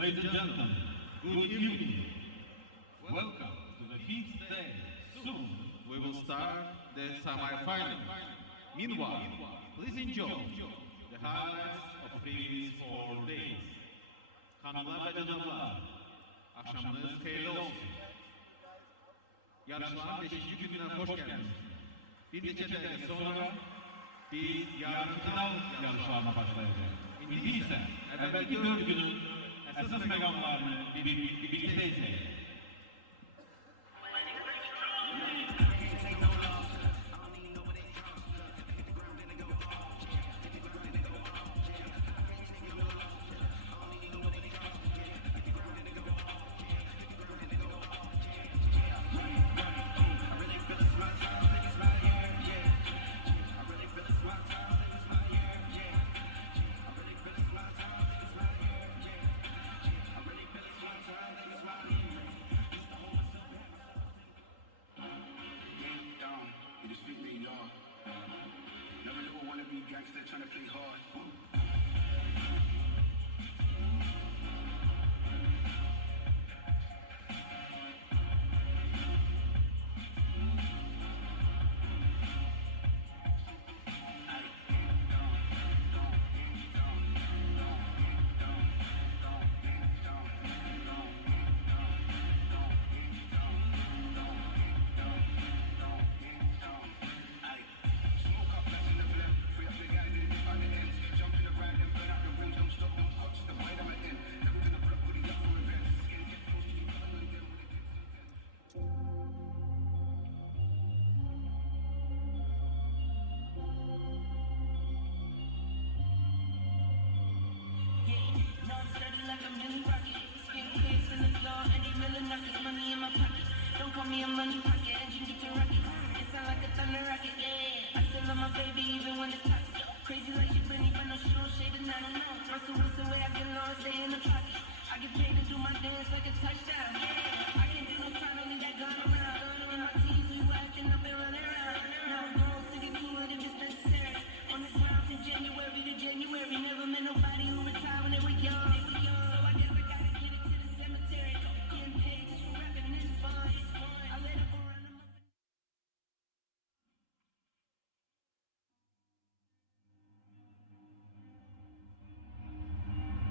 Ladies and gentlemen, good evening. Welcome to the fifth day. Soon we will start the semi-final. Meanwhile, please enjoy the highlights of previous 4 days. Hanımlar ve canımlar, akşamınız hayırlı olsun. Yarışmanın 5. gününe hoş geldiniz. Bir neçə dəqiqə sonra biz yarın final yarışlarına başlayacağız. İndi isə əvvəlki 4 günün əsas məqamlarını birlikdə izləyək.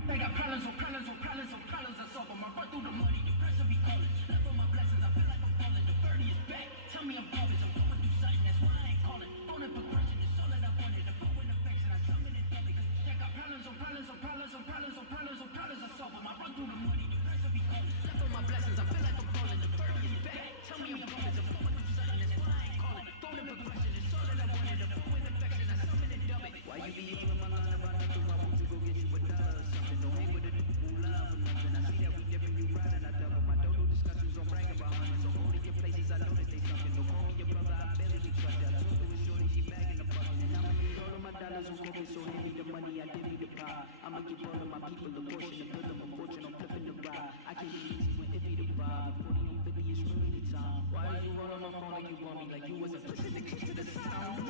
They got problems on problems on problems on problems I solve them. I run through the money, the pressure be calling. Left on my blessings, I feel like I'm falling. The 30 is back, tell me I'm garbage. I'm going through something, that's why I ain't calling. Phone and progression, it's all that I wanted. The flow and affection, I summon it double. Cause they got problems on problems on problems on problems on problems on problems I solve them. I run through the money, the pressure be calling. Left on my blessings, I feel like I'm falling. The 30 is back, tell me I'm garbage. I'm going through something, that's why I ain't calling. Phone and progression, it's all that I wanted. The flow and affection, I summon it double. Why you be in my line about nothing? Why won't you go get you a dollar or something? Don't hang with it. Love or nothing. I see that we different, you right and I double. My don't do discussions on bragging about hundreds. So hold in your places, I know that they something. Don't call me your brother, I barely be trusted. I told you with shorty, she bagging the bucket. And I'ma need all of my dollars on COVID, so hand me the money, I divvy the pie. I'ma give all of my people a portion, to build them a fortune, I'm flipping the ride. I can't be easy when it be the vibe. 40 on 50 is really the time. Why is you run on my phone like you want me, like you wasn't pushing the kids to the sound?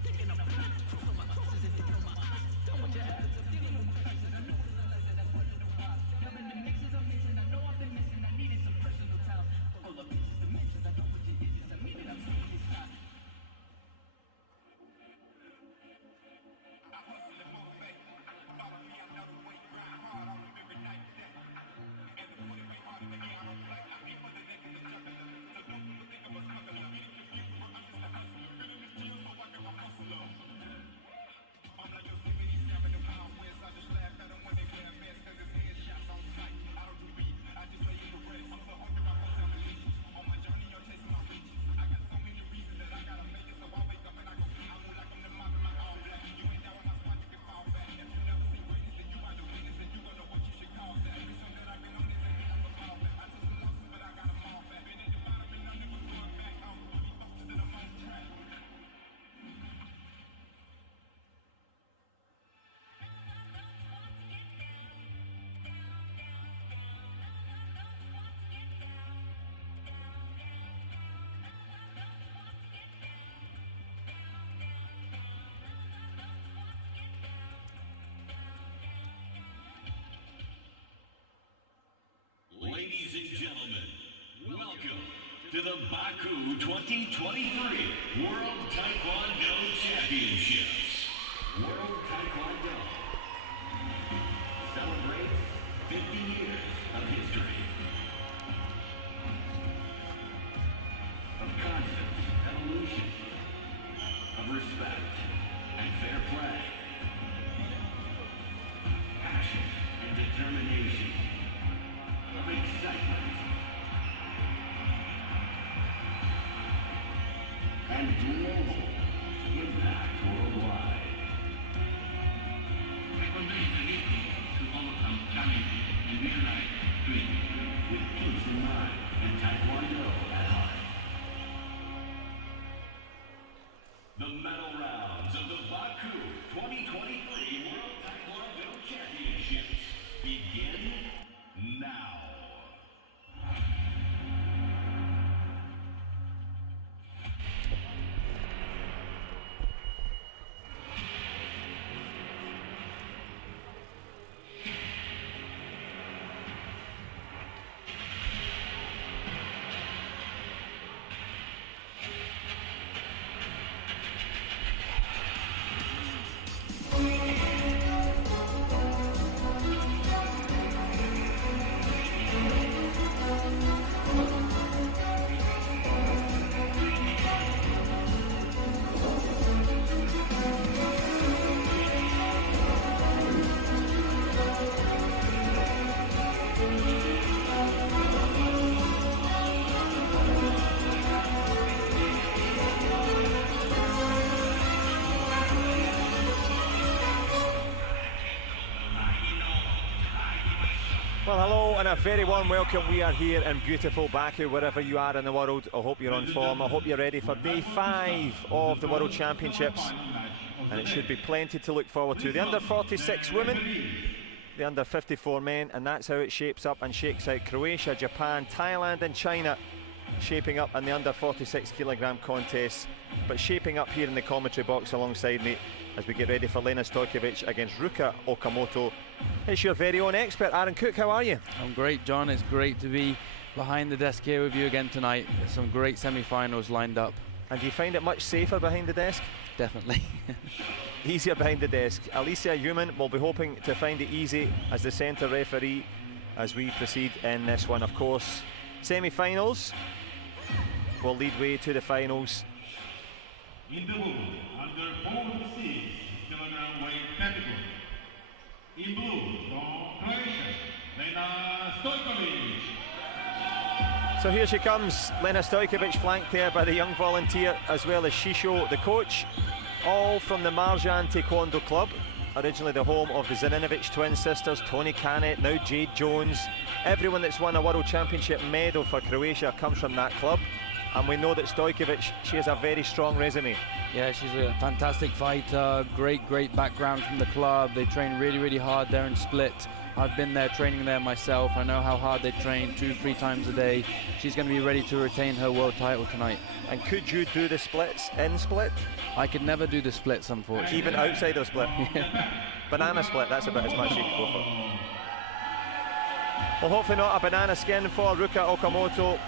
Thinking I'm blind, cross on my crosses and thinking on my eyes. Don't want your habits of dealing with crisis. I know it's a lesson, that's what the why. Loving the mixes I'm missing, I know I've been missing. I needed some personal time. All the pieces, dimensions, I know what you did, just I mean it, I'm saying it's not. I hustle and motivate. Follow me, I know the way you grind hard. I remember night to day. Every put it way harder than I don't play. I keep other niggas to jump in the loop. Think of a Ladies and gentlemen, welcome to the Baku 2023 World Taekwondo Championships. World Taekwondo celebrates 50 years of history, of constant evolution, of respect and fair play, passion and determination, of excitement and global impact worldwide. Taekwondo is the ability to overcome challenges and realize dreams. With peace in mind and Taekwondo at heart. The medal rounds of the Baku 2023 World Taekwondo Championships begin now. Well, hello and a very warm welcome. We are here in beautiful Baku, wherever you are in the world. I hope you're on form. I hope you're ready for day 5 of the World Championships. And it should be plenty to look forward to. The under 46 women, the under 54 men, and that's how it shapes up and shakes out. Croatia, Japan, Thailand and China shaping up in the under 46 kilogram contest. But shaping up here in the commentary box alongside me as we get ready for Lena Stojkovic against Ruka Okamoto. It's your very own expert, Aaron Cook. How are you? I'm great, John. It's great to be behind the desk here with you again tonight. There's some great semi-finals lined up. And do you find it much safer behind the desk? Definitely. Easier behind the desk. Alicia Human will be hoping to find it easy as the centre referee as we proceed in this one. Of course, semi-finals will lead way to the finals. In the blue, under 46 kilogram weight category. In blue, from Croatia, Lena Stojkovic. So here she comes, Lena Stojkovic, flanked there by the young volunteer as well as Shisho, the coach, all from the Marjan Taekwondo Club, originally the home of the Zaninovic twin sisters, Toni Canet, now Jade Jones. Everyone that's won a World Championship medal for Croatia comes from that club. And we know that Stojkovic, she has a very strong resume. Yeah, she's a fantastic fighter, great background from the club. They train really hard there in Split. I've been there training there myself. I know how hard they train 2-3 times a day. She's going to be ready to retain her world title tonight. And could you do the splits in Split? I could never do the splits, unfortunately. Even outside of Split? Banana split, that's about as much you can go for. Well, hopefully not a banana skin for Ruka Okamoto,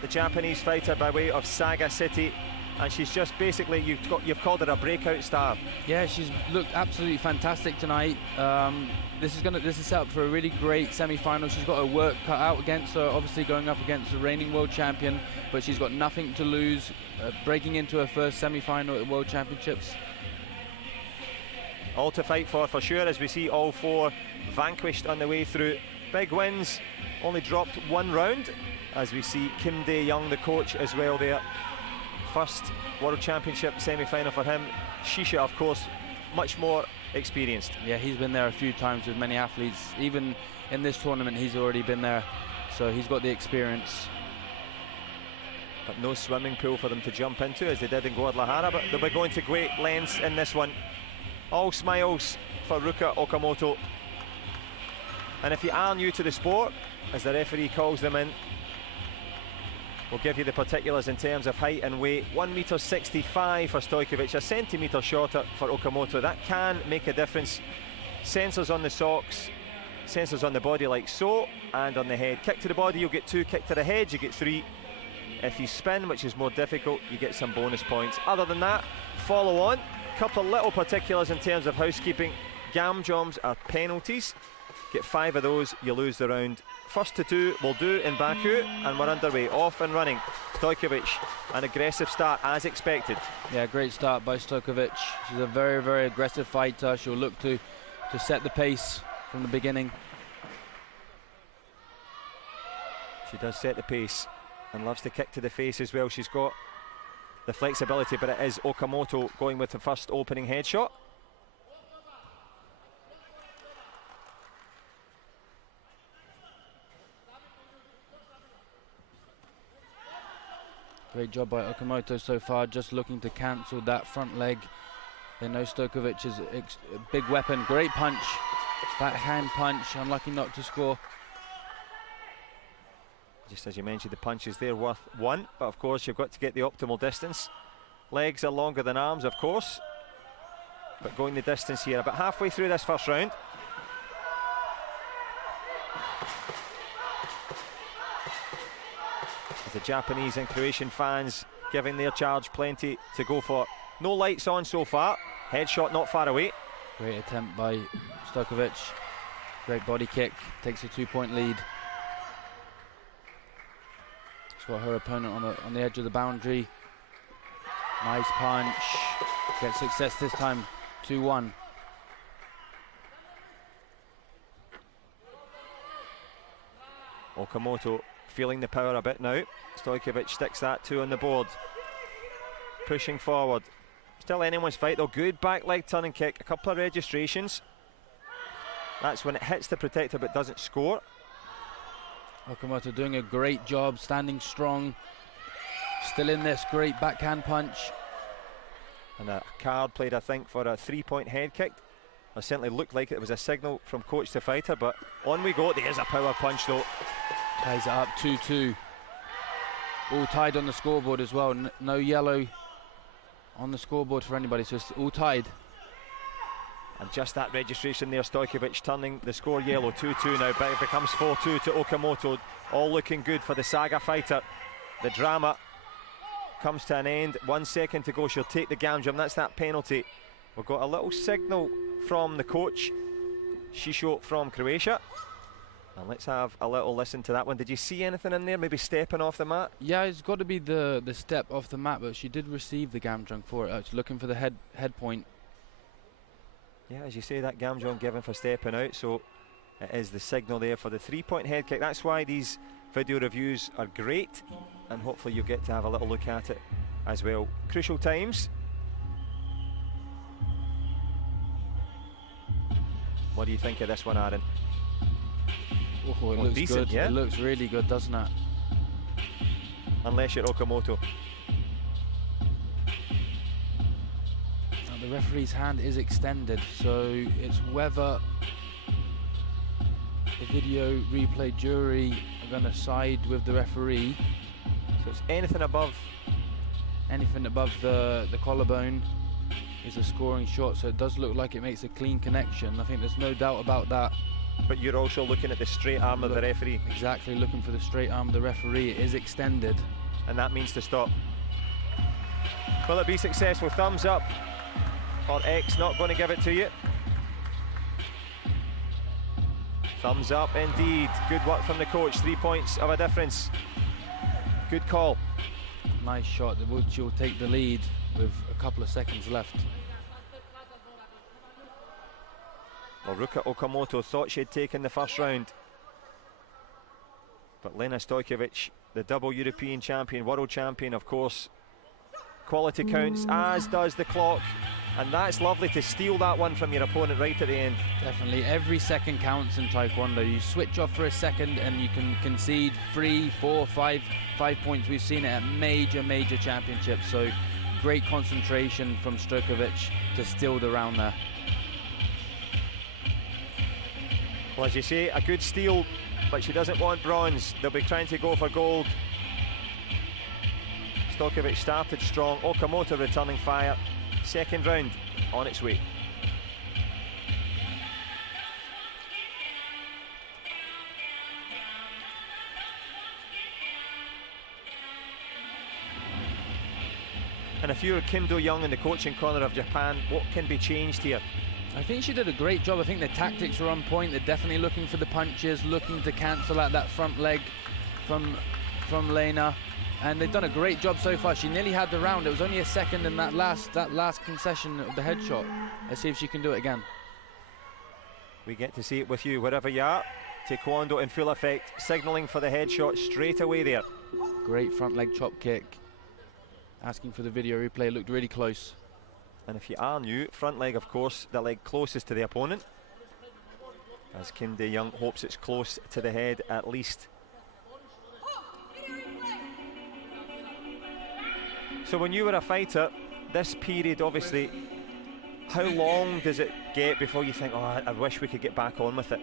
the Japanese fighter by way of Saga City, and she's just basically, you've called her a breakout star. Yeah, she's looked absolutely fantastic tonight. This is set up for a really great semi-final. She's got her work cut out against her, obviously going up against the reigning world champion, but she's got nothing to lose, breaking into her first semi-final at the World Championships. All to fight for sure, as we see all 4 vanquished on the way through. Big wins, only dropped 1 round, as we see Kim Dae-young, the coach, as well there. First World Championship semi-final for him. Shisha, of course, much more experienced. Yeah, he's been there a few times with many athletes. Even in this tournament, he's already been there, so he's got the experience. But no swimming pool for them to jump into, as they did in Guadalajara, but they'll be going to great lengths in this one. All smiles for Ruka Okamoto. And if you are new to the sport, as the referee calls them in, we'll give you the particulars in terms of height and weight. 1.65 m for Stojkovic, a centimetre shorter for Okamoto. That can make a difference. Sensors on the socks, sensors on the body like so, and on the head. Kick to the body, you'll get 2. Kick to the head, you get 3. If you spin, which is more difficult, you get some bonus points. Other than that, follow on. Couple of little particulars in terms of housekeeping. Gam joms are penalties. Get 5 of those, you lose the round. First to 2 will do in Baku, and we're underway. Off and running. Stojkovic, an aggressive start as expected. Yeah, great start by Stojkovic. She's a very, very aggressive fighter. She'll look to set the pace from the beginning. She does set the pace and loves to kick to the face as well. She's got the flexibility, but it is Okamoto going with the first opening headshot. Great job by Okamoto so far, just looking to cancel that front leg. They know Stojkovic is a big weapon. Great punch, backhand punch, unlucky not to score. Just as you mentioned, the punch is there worth 1, but of course you've got to get the optimal distance. Legs are longer than arms, of course, but going the distance here. About halfway through this first round. The Japanese and Croatian fans giving their charge plenty to go for. No lights on so far. Headshot not far away. Great attempt by Stojkovic. Great body kick. Takes a 2-point lead. She's got her opponent on the edge of the boundary. Nice punch. Gets success this time. 2-1. Okamoto feeling the power a bit now. Stojkovic sticks that 2 on the board. Pushing forward. Still anyone's fight though. Good back leg turning kick. A couple of registrations. That's when it hits the protector but doesn't score. Okamoto doing a great job, standing strong. Still in this great backhand punch. And a card played, I think, for a 3-point head kick. It certainly looked like it was a signal from coach to fighter, but on we go. There's a power punch though. Ties it up 2-2. All tied on the scoreboard as well. No yellow on the scoreboard for anybody, so it's all tied. And just that registration there, Stojkovic turning the score yellow. 2-2 now, but it becomes 4-2 to Okamoto. All looking good for the Saga fighter. The drama comes to an end. 1 second to go. She'll take the Gamjam. That's that penalty. We've got a little signal from the coach, Shisho from Croatia. And let's have a little listen to that one. Did you see anything in there? Maybe stepping off the mat? Yeah, it's got to be the step off the mat, but she did receive the Gamjang for it. She's looking for the head point. Yeah, as you say, that Gamjang given for stepping out, so it is the signal there for the 3-point head kick. That's why these video reviews are great, and hopefully you'll get to have a little look at it as well. Crucial times. What do you think of this one, Aaron? Oh, it looks decent, good. Yeah? It looks really good, doesn't it? Unless you're Okamoto. Now the referee's hand is extended, so it's whether the video replay jury are going to side with the referee. So it's anything above the collarbone is a scoring shot, so it does look like it makes a clean connection. I think there's no doubt about that. But you're also looking at the straight arm of the referee. Exactly, looking for the straight arm of the referee. It is extended. And that means to stop. Will it be successful? Thumbs up or X not going to give it to you? Thumbs up indeed. Good work from the coach. 3 points of a difference. Good call. Nice shot. She'll take the lead with a couple of seconds left. Well, Ruka Okamoto thought she had taken the first round, but Lena Stojkovic, the double European champion, world champion, of course, quality counts, as does the clock, and that's lovely to steal that one from your opponent right at the end. Definitely, every second counts in Taekwondo. You switch off for a second and you can concede 3, 4, 5 points. We've seen it at major championships, so great concentration from Stojkovic to steal the round there. Well, as you say, a good steal, but she doesn't want bronze. They'll be trying to go for gold. Stojkovic started strong. Okamoto returning fire. Second round on its way. And if you're Kim Do-young in the coaching corner of Japan, what can be changed here? I think she did a great job. I think the tactics were on point. They're definitely looking for the punches, looking to cancel out that front leg from Lena, and they've done a great job so far. She nearly had the round. It was only a second in that last concession of the headshot. Let's see if she can do it again. We get to see it with you wherever you are. Taekwondo in full effect, signalling for the headshot straight away there. Great front leg chop kick. Asking for the video replay, looked really close. And if you are new, front leg, of course, the leg closest to the opponent. As Kim De-young hopes it's close to the head at least. So when you were a fighter, this period obviously, how long does it get before you think, oh, I wish we could get back on with it?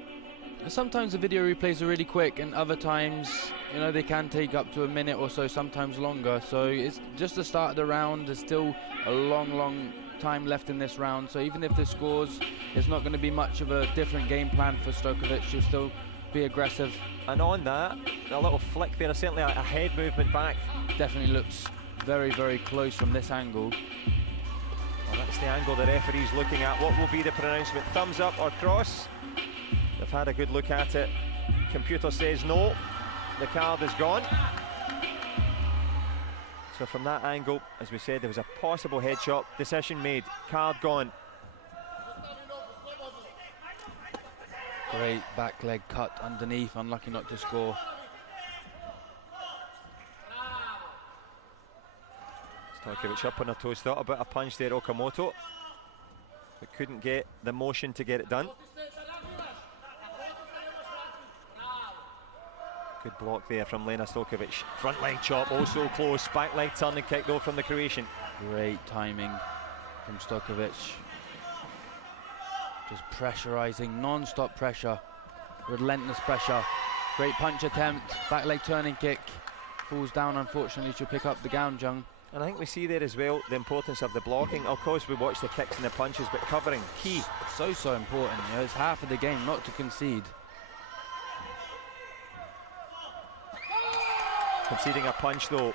Sometimes the video replays are really quick, and other times, you know, they can take up to a minute or so, sometimes longer. So it's just the start of the round. There's still a long time left in this round. So even if the scores, there's not going to be much of a different game plan for Stojkovic. She'll still be aggressive. And on that, a little flick there, certainly a head movement back. Definitely looks very close from this angle. Well, that's the angle the referee's looking at. What will be the pronouncement? Thumbs up or cross? They've had a good look at it. Computer says no. The card is gone. So from that angle, as we said, there was a possible headshot. Decision made. Card gone. Great back leg cut underneath. Unlucky not to score. Stojkovic up on her toes. Thought about a punch there, Okamoto, but couldn't get the motion to get it done. Good block there from Lena Stojkovic. Front leg chop, also close. Back leg turning kick though from the Croatian. Great timing from Stojkovic. Just pressurizing, non-stop pressure, relentless pressure. Great punch attempt, back leg turning kick. Falls down, unfortunately. She'll pick up the Gaunjung. And I think we see there as well the importance of the blocking. Of course, we watch the kicks and the punches, but covering, key. So important. You know, it's half of the game not to concede. Conceding a punch though.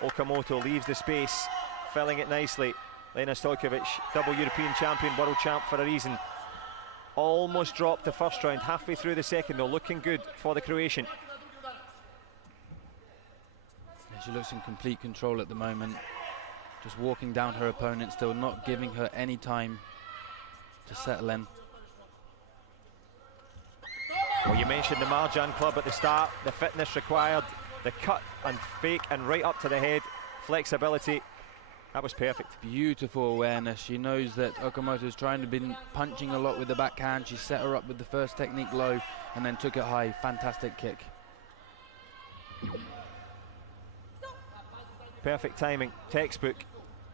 Okamoto leaves the space, filling it nicely. Lena Stojkovic, double European champion, world champ for a reason. Almost dropped the first round, halfway through the second though, looking good for the Croatian. She looks in complete control at the moment. Just walking down her opponent, still not giving her any time to settle in. Well, you mentioned the Marjan Club at the start, the fitness required, the cut and fake and right up to the head, flexibility. That was perfect. Beautiful awareness. She knows that Okamoto's trying to be punching a lot with the backhand. She set her up with the first technique low and then took it high. Fantastic kick. Perfect timing, textbook.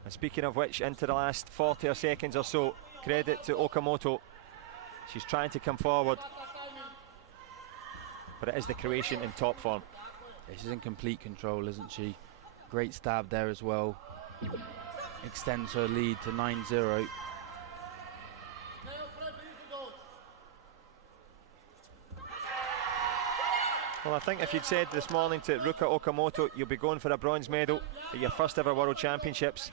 And speaking of which, into the last 40 seconds or so, credit to Okamoto. She's trying to come forward, but it is the Croatian in top form. Yeah, she's in complete control, isn't she? Great stab there as well. Extends her lead to 9-0. Well, I think if you'd said this morning to Ruka Okamoto, you'll be going for a bronze medal at your first ever World Championships,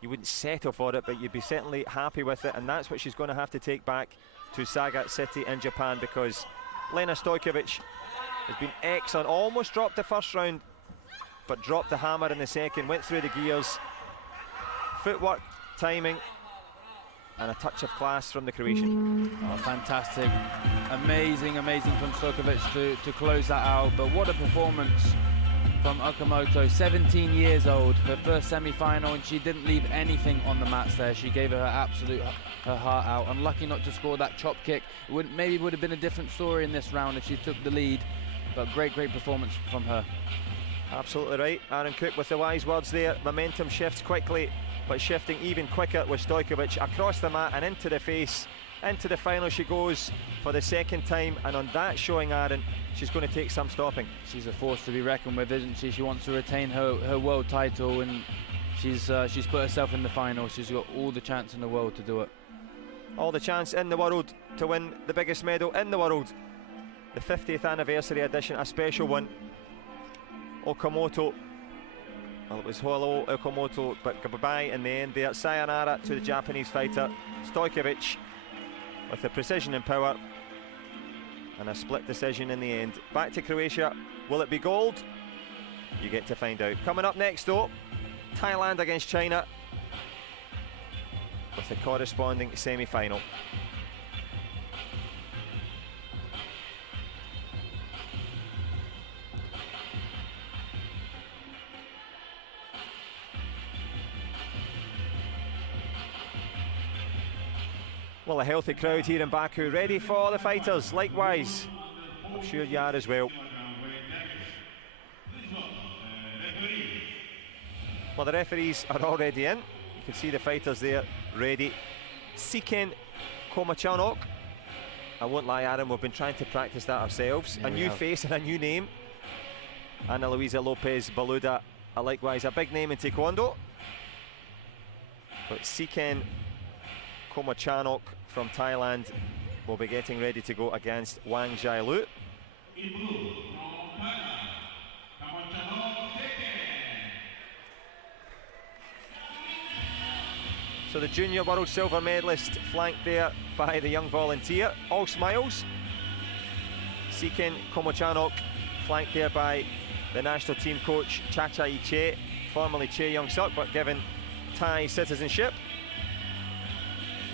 you wouldn't settle for it, but you'd be certainly happy with it, and that's what she's going to have to take back to Saga City in Japan, because Lena Stojkovic has been excellent. Almost dropped the first round, but dropped the hammer in the second, went through the gears. Footwork, timing, and a touch of class from the Croatian. Oh, fantastic. Amazing from Stojkovic to close that out. But what a performance from Okamoto. 17 years old, her first semi-final, and she didn't leave anything on the mats there. She gave her her heart out. Unlucky not to score that chop kick. It maybe would have been a different story in this round if she took the lead. But great performance from her. Absolutely right. Aaron Cook with the wise words there. Momentum shifts quickly, but shifting even quicker with Stojkovic across the mat and into the face. Into the final she goes for the second time, and on that showing, Aaron, she's going to take some stopping. She's a force to be reckoned with, isn't she? She wants to retain her world title, and she's put herself in the final. She's got all the chance in the world to do it. All the chance in the world to win the biggest medal in the world. The 50th anniversary edition, a special one. Okamoto Well, it was hello Okamoto, but goodbye in the end there. Sayonara to the Japanese fighter Stojkovic with the precision and power, and a split decision in the end. Back to Croatia. Will it be gold? You get to find out. Coming up next though, Thailand against China with the corresponding semi-final. Well, a healthy crowd here in Baku, ready for the fighters. Likewise, I'm sure you are as well. Well, the referees are already in. You can see the fighters there, ready. Siken Komachanok. I won't lie, Aaron, we've been trying to practice that ourselves. A new face and a new name. Ana Luisa Lopez Baluda, likewise a big name in Taekwondo. But Siken Komachanok from Thailand will be getting ready to go against Wang Jialu. So the junior world silver medalist flanked there by the young volunteer, all smiles. Siken Komachanok flanked there by the national team coach Chachai Che, formerly Che Young-suk, but given Thai citizenship.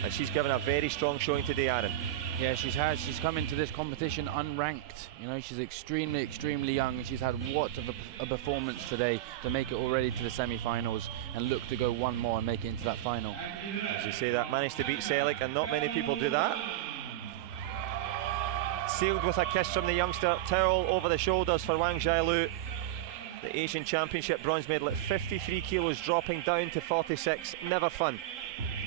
And she's given a very strong showing today, Aaron. Yeah, she's come into this competition unranked. You know, she's extremely young, and she's had what of a performance today to make it already to the semi-finals and look to go one more and make it into that final. As you say, that managed to beat Selik, and not many people do that. Sealed with a kiss from the youngster, towel over the shoulders for Wang Jialu. The Asian Championship bronze medal at 53 kilos, dropping down to 46. Never fun.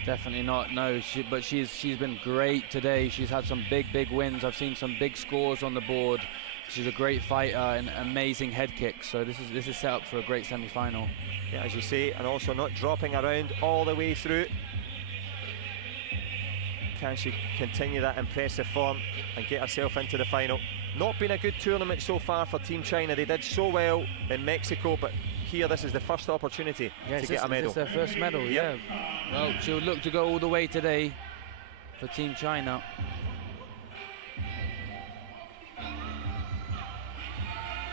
Definitely not, no. But she's been great today. She's had some big wins. I've seen some big scores on the board. She's a great fighter and amazing head kicks. So this is set up for a great semi-final. Yeah, as you say, and also not dropping around all the way through. Can she continue that impressive form and get herself into the final? Not been a good tournament so far for Team China. They did so well in Mexico, but here this is the first opportunity to get a medal. It's their first medal, yeah. Well, she'll look to go all the way today for Team China.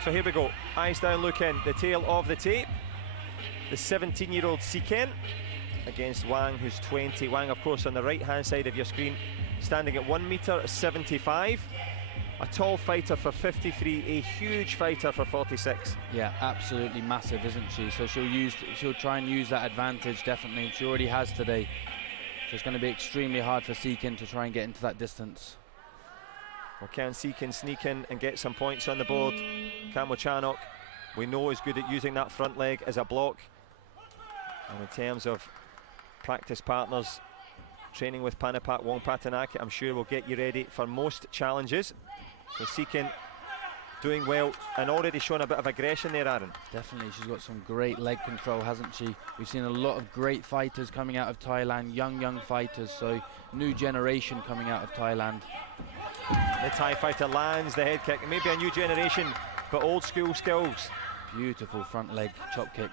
So here we go, eyes down, look in, the tail of the tape. The 17-year-old Siken against Wang, who's 20. Wang, of course, on the right-hand side of your screen, standing at 1.75 m. A tall fighter for 53, a huge fighter for 46. Yeah, absolutely massive, isn't she? So she'll try and use that advantage, definitely. She already has today. So it's going to be extremely hard for Siken to try and get into that distance. Well, can Siken sneak in and get some points on the board? Komachanok, we know, is good at using that front leg as a block. And in terms of practice partners, training with Panipat Wongpatanaki, I'm sure will get you ready for most challenges. So Siken doing well and already showing a bit of aggression there, Aaron. Definitely, she's got some great leg control, hasn't she? We've seen a lot of great fighters coming out of Thailand, young fighters, so new generation coming out of Thailand. The Thai fighter lands the head kick, maybe a new generation, but old school skills. Beautiful front leg chop kick.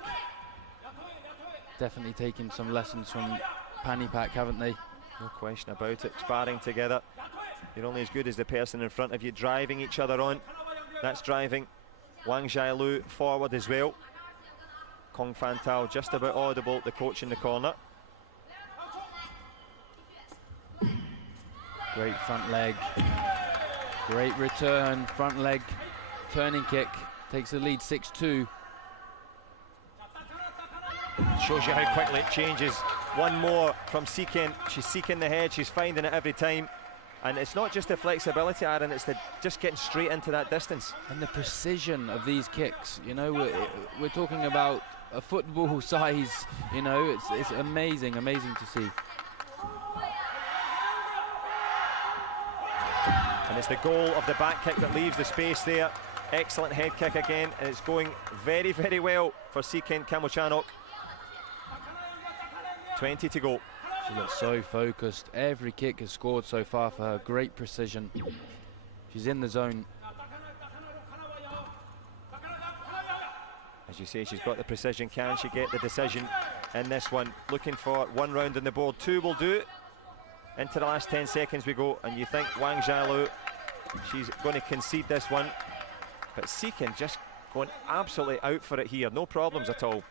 Definitely taking some lessons from Panipat, haven't they? No question about it, sparring together. You're only as good as the person in front of you, driving each other on. That's driving Wang Jialu forward as well. Kong Fan Tao just about audible, the coach in the corner. Great front leg. Great return, front leg, turning kick. Takes the lead 6-2. Shows you how quickly it changes. One more from Siken. She's seeking the head, she's finding it every time. And it's not just the flexibility, Aaron, it's the just getting straight into that distance. And the precision of these kicks, you know, we're talking about a football size, you know, it's amazing to see. And it's the goal of the back kick that leaves the space there. Excellent head kick again, and it's going very well for Siken Komachanok. 20 to go. She looks so focused. Every kick has scored so far for her. Great precision. She's in the zone. As you say, she's got the precision. Can she get the decision in this one? Looking for 1 round on the board. 2 will do. Into the last 10 seconds we go, and you think Wang Xiaolu, she's going to concede this one. But Seekin just going absolutely out for it here. No problems at all.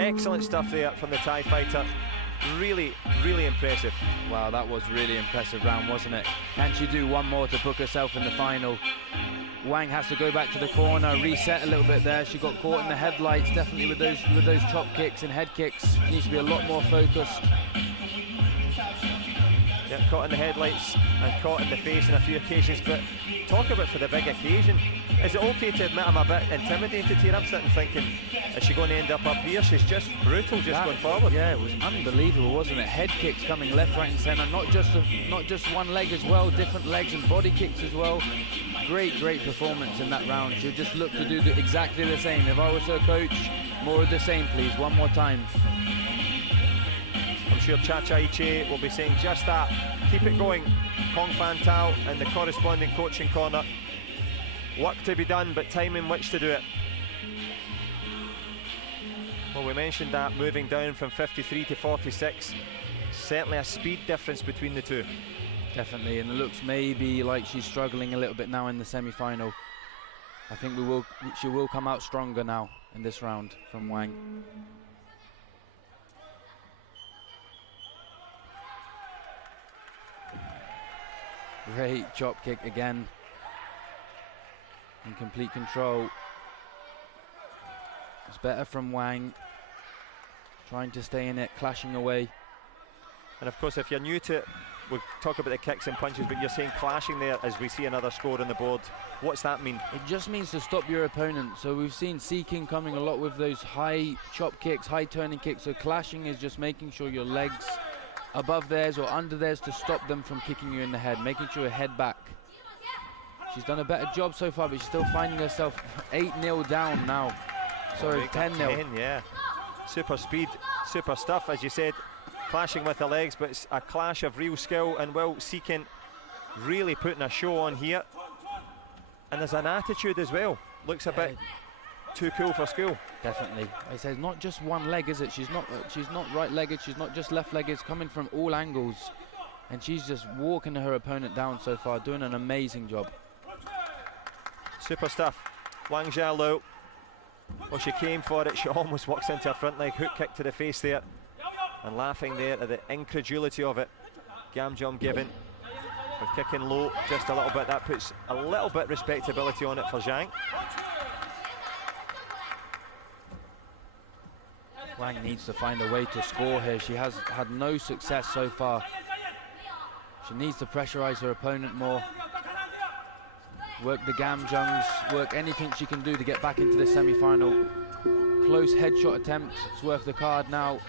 Excellent stuff there from the Thai fighter. Really, really impressive. Wow, that was really impressive round, wasn't it? Can she do one more to book herself in the final? Wang has to go back to the corner, reset a little bit there. She got caught in the headlights, definitely with those chop kicks and head kicks. Needs to be a lot more focused. Yeah, caught in the headlights and caught in the face on a few occasions, but talk about for the big occasion. Is it okay to admit I'm a bit intimidated here? I'm sitting thinking, is she going to end up here? She's just brutal, just going forward. Yeah, it was unbelievable, wasn't it? Head kicks coming left, right and centre. Not just one leg as well, different legs and body kicks as well. Great performance in that round. She'll just look to do exactly the same. If I was her coach, more of the same, please. One more time. I'm sure Cha Cha Iche will be saying just that. Keep it going. Kong Fan Tao and the corresponding coaching corner. Work to be done, but time in which to do it. Well, we mentioned that moving down from 53 to 46. Certainly a speed difference between the two. Definitely, and it looks maybe like she's struggling a little bit now in the semi-final. I think she will come out stronger now in this round from Wang. Great chop kick again. In complete control. It's better from Wang. Trying to stay in it, clashing away. And of course, if you're new to it, we'll talk about the kicks and punches, but you're saying clashing there as we see another score on the board. What's that mean? It just means to stop your opponent. So we've seen Seeking coming a lot with those high chop kicks, high turning kicks. So clashing is just making sure your legs above theirs or under theirs to stop them from kicking you in the head, making sure your head back. She's done a better job so far, but she's still finding herself 8-0 down now. Sorry, 10-0. Yeah. Super speed, super stuff, as you said. Clashing with the legs, but it's a clash of real skill, and well, Seekin really putting a show on here. And there's an attitude as well. Looks a bit too cool for school. Definitely. I said not just one leg, is it? She's not right-legged. She's not just left-legged. It's coming from all angles, and she's just walking her opponent down so far, doing an amazing job. Super stuff. Wang Xiaolu. Well, she came for it. She almost walks into her front leg, hook kick to the face there, and laughing there at the incredulity of it. Gamjom given for kicking low just a little bit. That puts a little bit respectability on it for Zhang. Wang needs to find a way to score here. She has had no success so far. She needs to pressurize her opponent more. Work the Gamjongs, work anything she can do to get back into the semi-final. Close headshot attempt, it's worth the card now.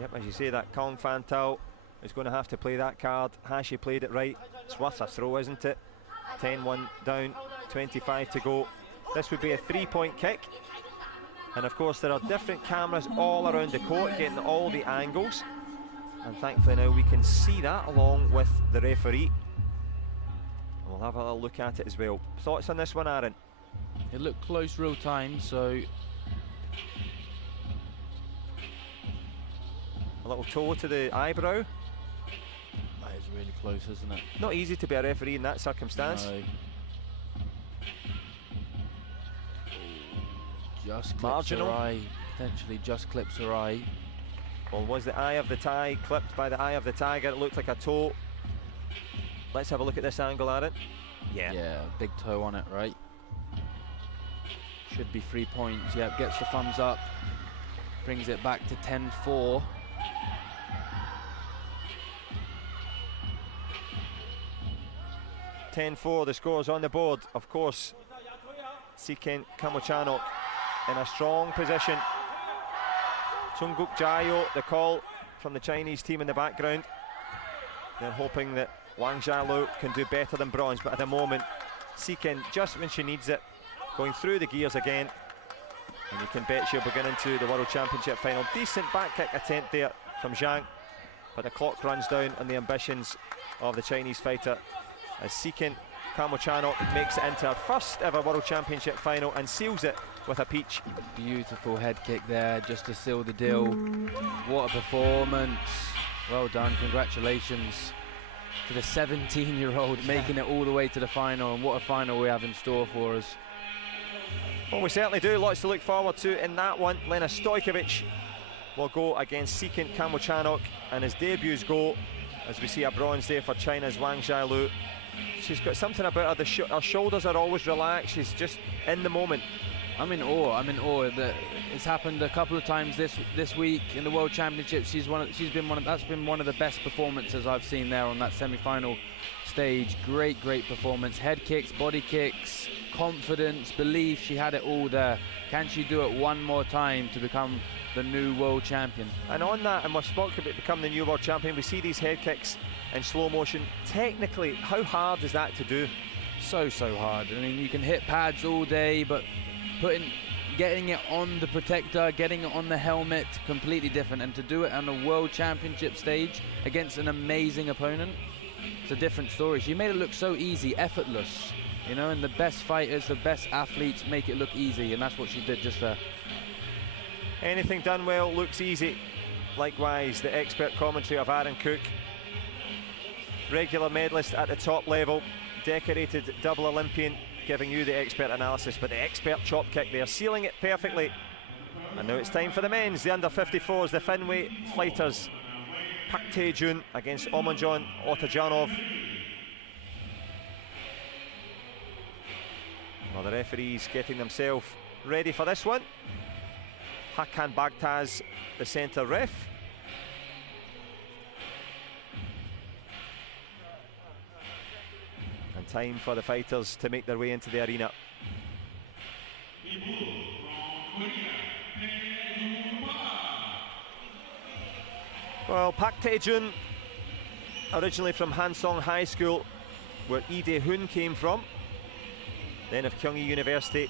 Yep, as you say, that Kong Fan Tao is going to have to play that card. Has she played it right? It's worth a throw, isn't it? 10-1 down, 25 to go. This would be a 3-point kick. And of course, there are different cameras all around the court, getting all the angles. And thankfully now we can see that along with the referee. And we'll have a little look at it as well. Thoughts on this one, Aaron? It looked close real time, so... A little toe to the eyebrow. That is really close, isn't it? Not easy to be a referee in that circumstance. No. Just clips her eye, potentially just clips her eye. Well, was the eye of the Thai clipped by the eye of the tiger? It looked like a toe. Let's have a look at this angle, Aaron. Yeah, big toe on it, right? Should be 3 points. Yep, gets the thumbs up. Brings it back to 10-4. The scores on the board. Of course, Seekin Kamochano in a strong position. Sungguk Jayo, the call from the Chinese team in the background. They're hoping that Wang Xiaolu can do better than bronze, but at the moment, Seekin, just when she needs it, going through the gears again. And you can bet she'll be going into the World Championship final. Decent back kick attempt there from Zhang, but the clock runs down on the ambitions of the Chinese fighter as Seekin Kamochano makes it into her first ever World Championship final and seals it with a peach. Beautiful head kick there just to seal the deal. What a performance. Well done, congratulations to the 17-year-old making it all the way to the final, and what a final we have in store for us. Well, we certainly do. Lots to look forward to in that one. Lena Stojkovic will go against Seekant Kamochanok, and his debuts go, as we see a bronze there for China's Wang Jialu. She's got something about her, her shoulders are always relaxed, she's just in the moment. I'm in awe. It's happened a couple of times this week in the World Championships. That's been one of the best performances I've seen there on that semi-final stage. Great performance. Head kicks, body kicks, confidence, belief. She had it all there. Can she do it one more time to become the new world champion? And on that, and we've spoken about becoming the new world champion, we see these head kicks in slow motion. Technically, how hard is that to do? So hard. I mean, you can hit pads all day, but getting it on the protector, getting it on the helmet, completely different. And to do it on a world championship stage against an amazing opponent, it's a different story. She made it look so easy, effortless, you know, and the best fighters, the best athletes make it look easy, and that's what she did just there. Anything done well looks easy. Likewise, the expert commentary of Aaron Cook. Regular medalist at the top level, decorated double Olympian, giving you the expert analysis, but the expert chop kick there, sealing it perfectly. And now it's time for the men's, the under 54s, the Finway fighters. Pak Tae-jun against Omonjon Otajanov. Well, the referees getting themselves ready for this one. Hakan Bagtaz, the centre ref. And time for the fighters to make their way into the arena. Well, Pak Tae-jun, originally from Hansong High School, where Lee Dae-hoon came from, then of Kyunghee University.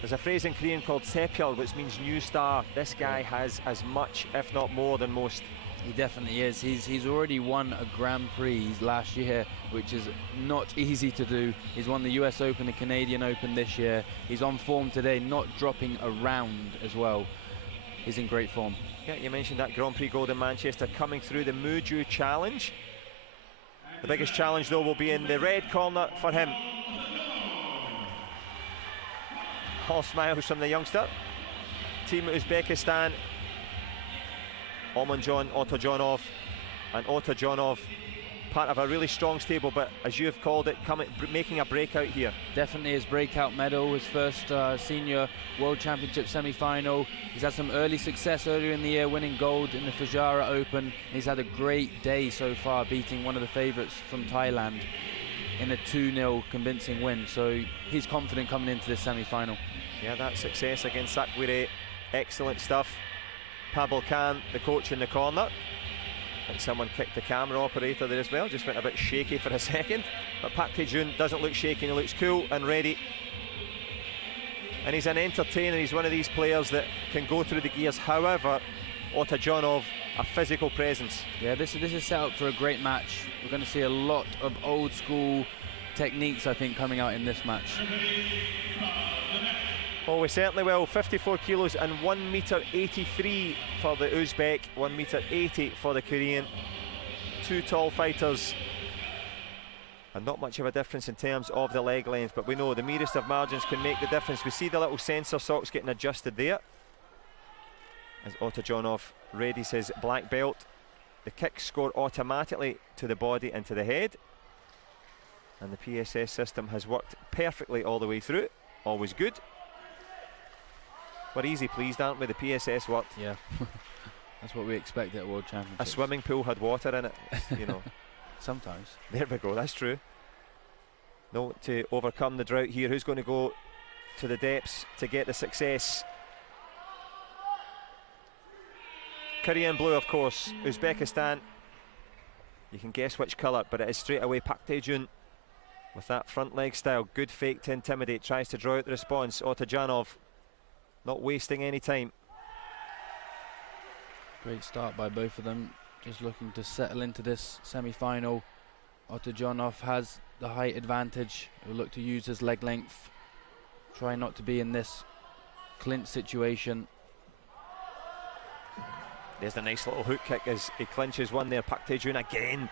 There's a phrase in Korean called sepyeol, which means new star. This guy has as much, if not more, than most. He definitely is. He's already won a Grand Prix last year, which is not easy to do. He's won the US Open, the Canadian Open this year. He's on form today, not dropping a round as well. He's in great form. Yeah, you mentioned that Grand Prix gold in Manchester coming through the Muju Challenge. The biggest challenge, though, will be in the red corner for him. All smiles from the youngster. Team Uzbekistan. Omonjon Otajanov, and Otajanov, part of a really strong stable, but as you have called it, making a breakout here. Definitely his breakout medal, his first senior world championship semi-final. He's had some early success earlier in the year, winning gold in the Fujairah Open. He's had a great day so far, beating one of the favourites from Thailand in a 2-0 convincing win, so he's confident coming into this semi-final. Yeah, that success against Sakwire, excellent stuff. Pablo Khan, the coach in the corner. And someone kicked the camera operator there as well, just went a bit shaky for a second. But Pak Tae-jun doesn't look shaky, he looks cool and ready. And he's an entertainer, he's one of these players that can go through the gears. However, Otajanov, a physical presence. Yeah, this is set up for a great match. We're going to see a lot of old school techniques, I think, coming out in this match. Well, we certainly will. 54 kilos and 1 metre 83 for the Uzbek, 1 metre 80 for the Korean. Two tall fighters, and not much of a difference in terms of the leg length, but we know the merest of margins can make the difference. We see the little sensor socks getting adjusted there as Otajanov readies his black belt. The kicks score automatically to the body and to the head, and the PSS system has worked perfectly all the way through. Always good. We're easy pleased, aren't we? The PSS worked. Yeah, that's what we expect at World Championships. A swimming pool had water in it, you know. Sometimes. There we go, that's true. No, to overcome the drought here. Who's going to go to the depths to get the success? Korean blue, of course. Uzbekistan. You can guess which colour, but it is straight away Pak Tae-jun with that front leg style. Good fake to intimidate. Tries to draw out the response. Otajanov not wasting any time. Great start by both of them. Just looking to settle into this semi-final. Otajanov has the height advantage. He'll look to use his leg length. Try not to be in this clinch situation. There's the nice little hook kick as he clinches one there. Park Tae-jun again.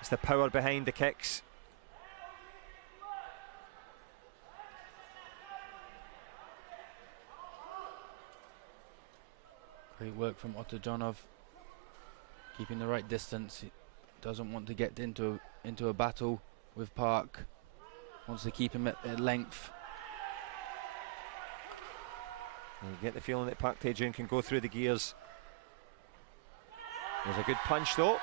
It's the power behind the kicks. Great work from Otojanov, keeping the right distance. He doesn't want to get into a battle with Park. Wants to keep him at length. You get the feeling that Park Tae-jun can go through the gears. There's a good punch though.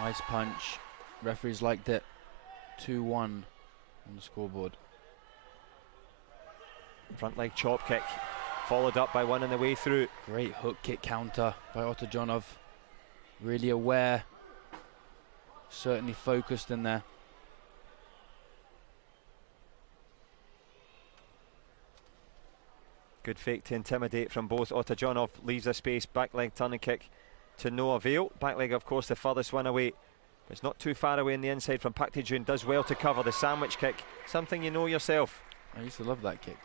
Nice punch. Referees liked it. 2-1 on the scoreboard. Front leg chop kick, followed up by one on the way through. Great hook kick counter by Otojanov. Really aware. Certainly focused in there. Good fake to intimidate from both. Otojanov leaves a space, back leg turning kick to no avail. Back leg, of course, the furthest one away. But it's not too far away on the inside from Park Tae-jun. Does well to cover the sandwich kick. Something you know yourself. I used to love that kick.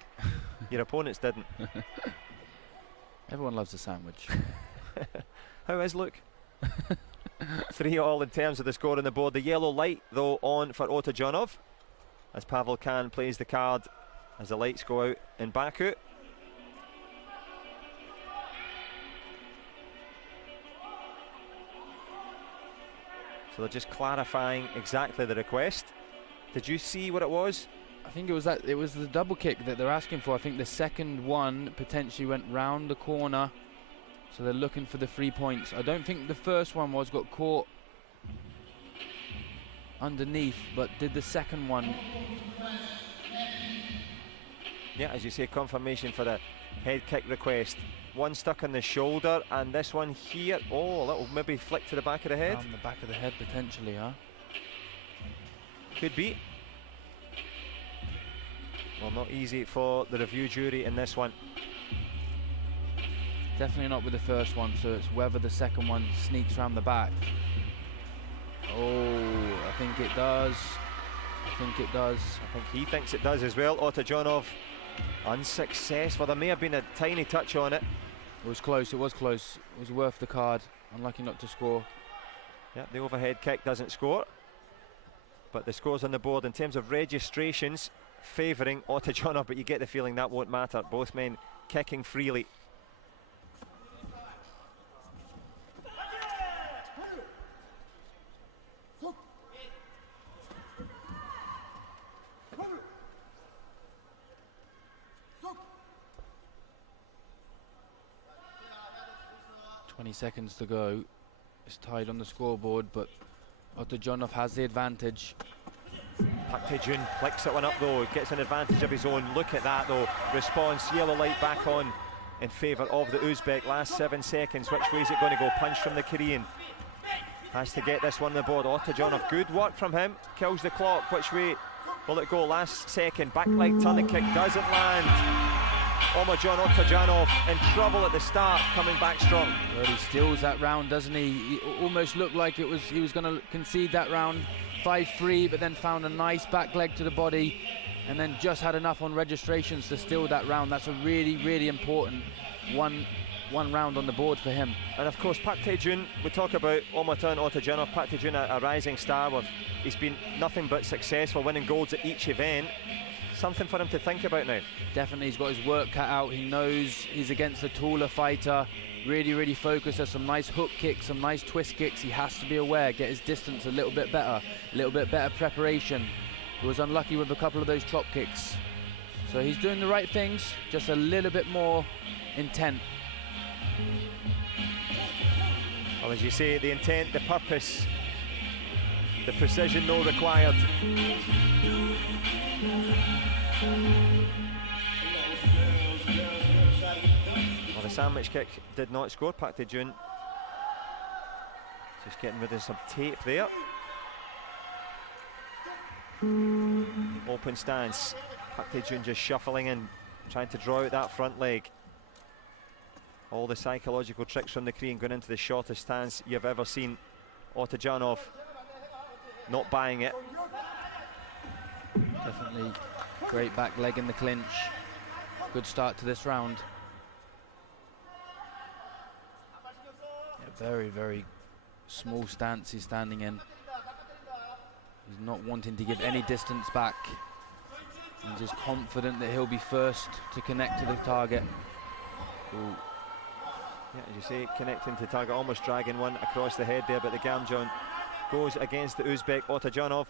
Your opponents didn't. Everyone loves a sandwich. How is Luke? 3-3 in terms of the score on the board. The yellow light, though, on for Otojanov as Pavel Khan plays the card as the lights go out in Baku. So they're just clarifying exactly the request. Did you see what it was? I think it was that. It was the double kick that they're asking for. I think the second one potentially went round the corner, so they're looking for the 3 points. I don't think the first one got caught underneath, but did the second one. Yeah, as you say, confirmation for the head kick request. One stuck on the shoulder, and this one here, oh, a little maybe flick to the back of the head. On the back of the head potentially, huh? Could be. Well, not easy for the review jury in this one. Definitely not with the first one, so it's whether the second one sneaks around the back. Oh, I think it does. I think it does. I think he thinks it does as well. Otojanov unsuccessful. There may have been a tiny touch on it. It was close, it was close. It was worth the card. Unlucky not to score. Yeah, the overhead kick doesn't score. But the scores on the board in terms of registrations favouring Otojanov, but you get the feeling that won't matter. Both men kicking freely. Seconds to go. It's tied on the scoreboard, but Otojanov has the advantage. Park Tae-jun flicks that one up though, gets an advantage of his own. Look at that though, response, yellow light back on in favour of the Uzbek. Last 7 seconds, which way is it going to go? Punch from the Korean. Has to get this one on the board. Otojanov, good work from him, kills the clock. Which way will it go? Last second, back leg turning kick doesn't land. Otojanov in trouble at the start, coming back strong. Well, he steals that round, doesn't he? He almost looked like he was going to concede that round. 5-3, but then found a nice back leg to the body, and then just had enough on registrations to steal that round. That's a really, really important one round on the board for him. And of course, Park Tae-jun, we talk about Omota and Otojanov. Park Tae-jun, a rising star. He's been nothing but successful, winning golds at each event. Something for him to think about now. Definitely, he's got his work cut out. He knows he's against a taller fighter. Really, really focused. There's some nice hook kicks, some nice twist kicks. He has to be aware, get his distance a little bit better preparation. He was unlucky with a couple of those chop kicks. So he's doing the right things, just a little bit more intent. Well, as you say, the intent, the purpose, the precision, no required. Well, the sandwich kick did not score. Park Tae-jun just getting rid of some tape there. Open stance. Park Tae-jun just shuffling in, trying to draw out that front leg. All the psychological tricks from the Korean going into the shortest stance you've ever seen. Otojanov not buying it. Definitely Great back leg in the clinch. Good start to this round. Yeah, very, very small stance he's standing in. He's not wanting to give any distance back. He's just confident that he'll be first to connect to the target. Ooh. Yeah, as you say, connecting to target, almost dragging one across the head there, but the Gamjon goes against the Uzbek Otajanov.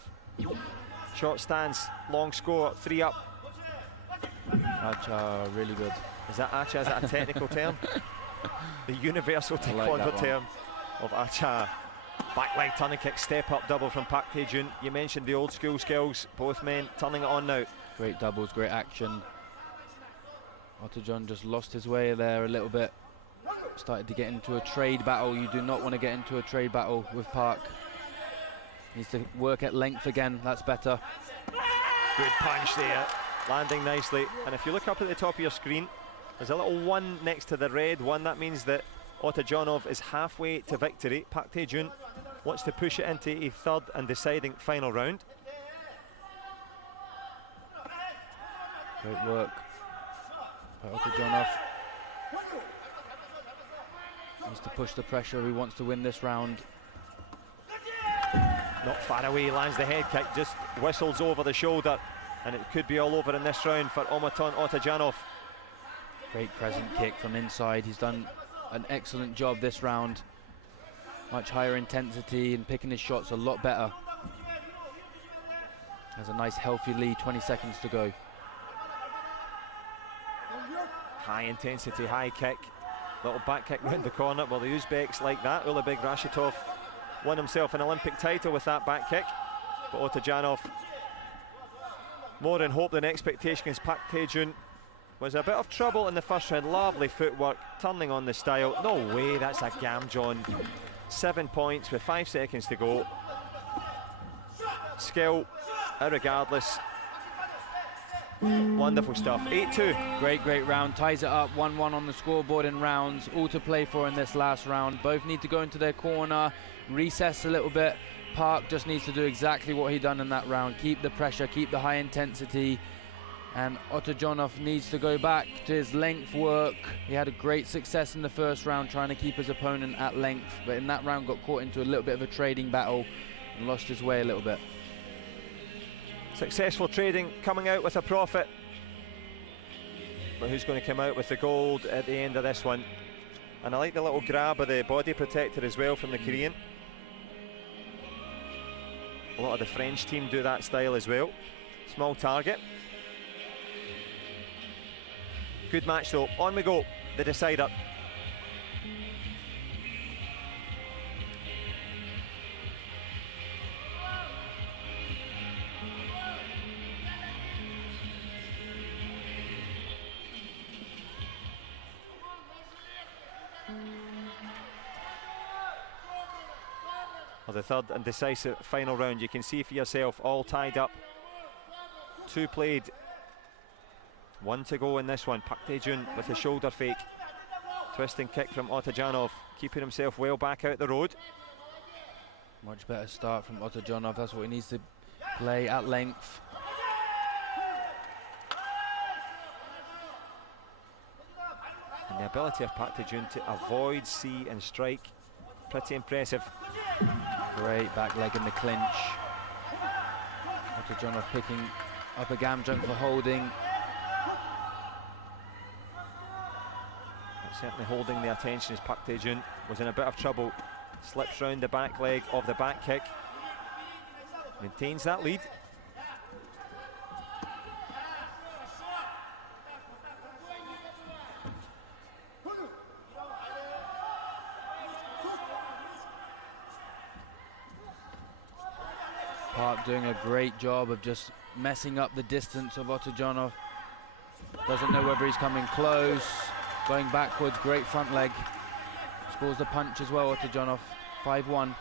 Short stance, long score, 3 up. Acha, really good. Is that Acha, is that a technical term? The universal Taekwondo term of Acha. Back leg turning kick, step up double from Park Tae-jun. You mentioned the old school skills, both men turning it on now. Great doubles, great action. Otajan just lost his way there a little bit. Started to get into a trade battle. You do not want to get into a trade battle with Park. Needs to work at length again, that's better. Good punch there, landing nicely. And if you look up at the top of your screen, there's a little 1 next to the red 1. That means that Otajanov is halfway to victory. Park Tae-jun wants to push it into a 3rd and deciding final round. Great work by Otajanov. Needs to push the pressure if he wants to win this round. Not far away, lands the head kick, just whistles over the shoulder, and it could be all over in this round for Omoton Otajanov. Great present kick from inside. He's done an excellent job this round. Much higher intensity and picking his shots a lot better. Has a nice healthy lead, 20 seconds to go. High intensity, high kick. Little back kick round the corner. Well, the Uzbeks like that. Ulubek Rashidov won himself an Olympic title with that back kick. But Otajanov, more in hope than expectation against Park Tae-jun. Was a bit of trouble in the first round. Lovely footwork, turning on the style. No way, that's a Gamjon. 7 points with 5 seconds to go. Skill, irregardless. Wonderful stuff. 8-2. Great round. Ties it up. 1-1 on the scoreboard in rounds. All to play for in this last round. Both need to go into their corner, recess a little bit. Park just needs to do exactly what he done in that round. Keep the pressure, keep the high intensity. And Otajanov needs to go back to his length work. He had a great success in the first round trying to keep his opponent at length, but in that round got caught into a little bit of a trading battle and lost his way a little bit. Successful trading, coming out with a profit. But who's going to come out with the gold at the end of this one? And I like the little grab of the body protector as well from the Korean. A lot of the French team do that style as well. Small target. Good match though. On we go, the decider. Well, the 3rd and decisive final round. You can see for yourself, all tied up. 2 played. 1 to go in this one. Park Tae-jun with a shoulder fake. Twisting kick from Otajanov, keeping himself well back out the road. Much better start from Otajanov. That's what he needs to play at length. And the ability of Park Tae-jun to avoid, see and strike, pretty impressive. Great back leg in the clinch. Otajanov picking up a Gamjon for holding. Certainly holding the attention as Park Tae-jun was in a bit of trouble. Slips round the back leg of the back kick. Maintains that lead. Park doing a great job of just messing up the distance of Otajanov. Doesn't know whether he's coming close. Going backwards, great front leg. Scores the punch as well, Otajanov. 5-1.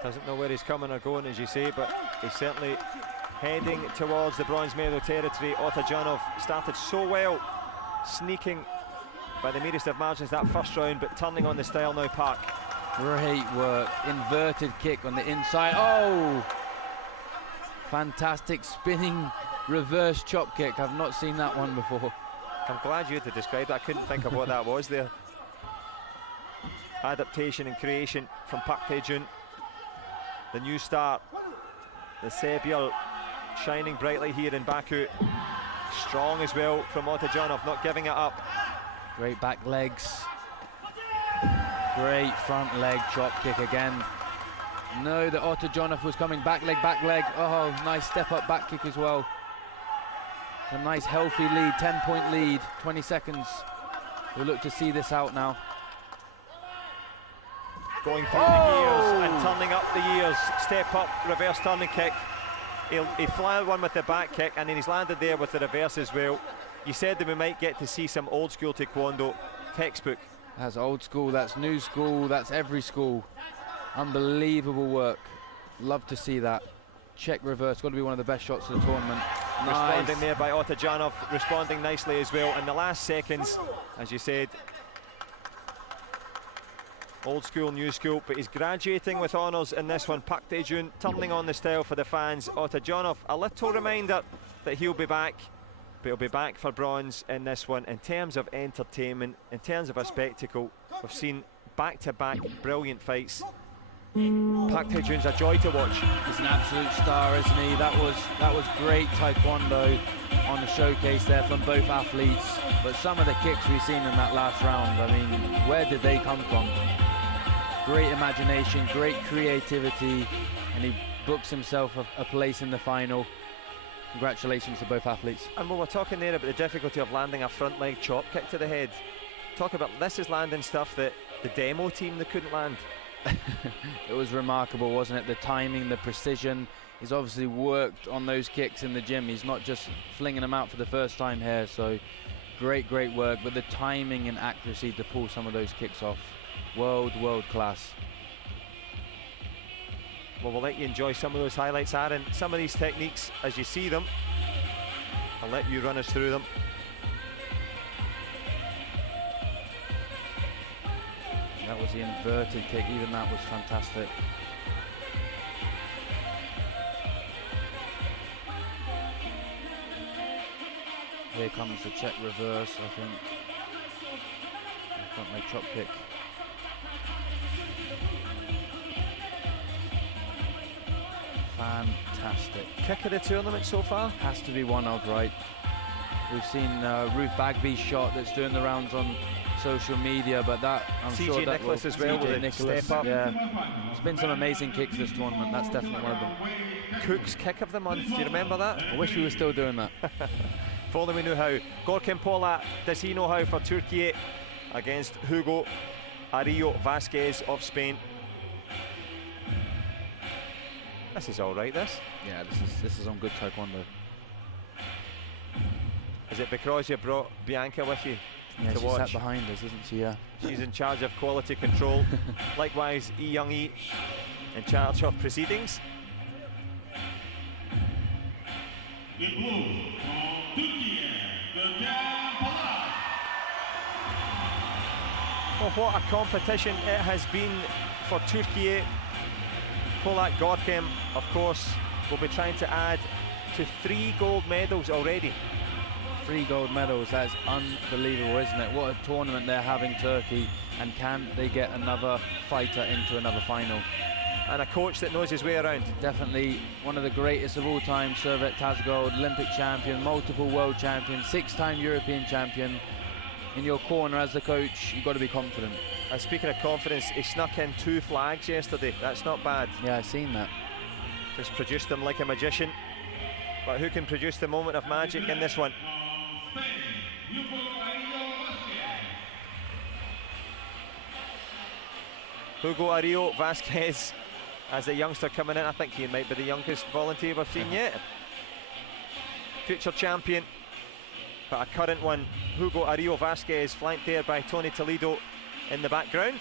Doesn't know where he's coming or going, as you say, but he's certainly heading towards the bronze medal territory. Otajanov started so well, sneaking by the merest of margins that first round, but turning on the style now, Park. Great work. Inverted kick on the inside. Oh! Fantastic spinning reverse chop kick. I've not seen that one before. I'm glad you had to describe it. I couldn't think of what that was there. Adaptation and creation from Park Tae-jun. The new start. The Sebyul shining brightly here in Baku. Strong as well from Otajanov, not giving it up. Great back legs. Great front leg chop kick again. No, the Otajanov was coming back leg, back leg. Oh, nice step up back kick as well. A nice healthy lead, 10-point lead, 20 seconds. We'll look to see this out now. Going through the gears and turning up the gears. Step up, reverse turning kick. He flyed one with the back kick and then he's landed there with the reverse as well. You said that we might get to see some old school Taekwondo, textbook. That's old school, that's new school, that's every school. Unbelievable work. Love to see that. Check reverse, got to be one of the best shots of the tournament. Nice. Responding there by Otajanov, responding nicely as well. In the last seconds, as you said, old school, new school, but he's graduating with honours in this one. Park Tae-jun turning on the style for the fans. Otajanov, a little reminder that he'll be back, but he'll be back for bronze in this one. In terms of entertainment, in terms of a spectacle, we've seen back-to-back brilliant fights. Park Tae-jun's a joy to watch. He's an absolute star, isn't he? That was great Taekwondo on the showcase there from both athletes. But some of the kicks we've seen in that last round, I mean, where did they come from? Great imagination, great creativity, and he books himself a place in the final. Congratulations to both athletes. And we were talking there about the difficulty of landing a front leg chop kick to the head. Talk about this is landing stuff that the demo team they couldn't land. It was remarkable, wasn't it? The timing, the precision. He's obviously worked on those kicks in the gym. He's not just flinging them out for the first time here. So great work. But the timing and accuracy to pull some of those kicks off. World class. Well, we'll let you enjoy some of those highlights, Aaron. Some of these techniques as you see them. I'll let you run us through them. That was the inverted kick, even that was fantastic. Here comes the check reverse, I think. Front leg chop kick. Fantastic. Kick of the tournament so far? Has to be one of, right? We've seen Ruth Bagby's shot that's doing the rounds on social media, but that I'm sure that Nicholas as well. CJ Nicholas, step up. Yeah. There's been some amazing kicks this tournament. That's definitely one of them. Cook's kick of the month. Do you remember that? I wish we were still doing that. If only we knew how. Gorkin Polat, does he know how for Turkey against Hugo Arillo Vasquez of Spain? This is all right. This. Yeah, this is on good Taekwondo. Is it because you brought Bianca with you? Yeah, to she's watch? sat behind us, isn't she? Yeah. She's in charge of quality control. Likewise, Young-i in charge of proceedings. Well, what a competition it has been for Turkey. Polat Gorkem, of course, will be trying to add to 3 gold medals already. 3 gold medals, that's unbelievable, isn't it? What a tournament they're having, Turkey, and can they get another fighter into another final? And a coach that knows his way around. Definitely one of the greatest of all time, Servet Tazgold, Olympic champion, multiple world champion, 6-time European champion. In your corner as the coach, you've got to be confident. And speaking of confidence, he snuck in 2 flags yesterday. That's not bad. Yeah, I've seen that. Just produced them like a magician. But who can produce the moment of magic in this one? Hugo Arillo Vasquez as a youngster coming in. I think he might be the youngest volunteer we've seen yet. Future champion, but a current one. Hugo Arillo Vasquez, flanked there by Tony Toledo in the background.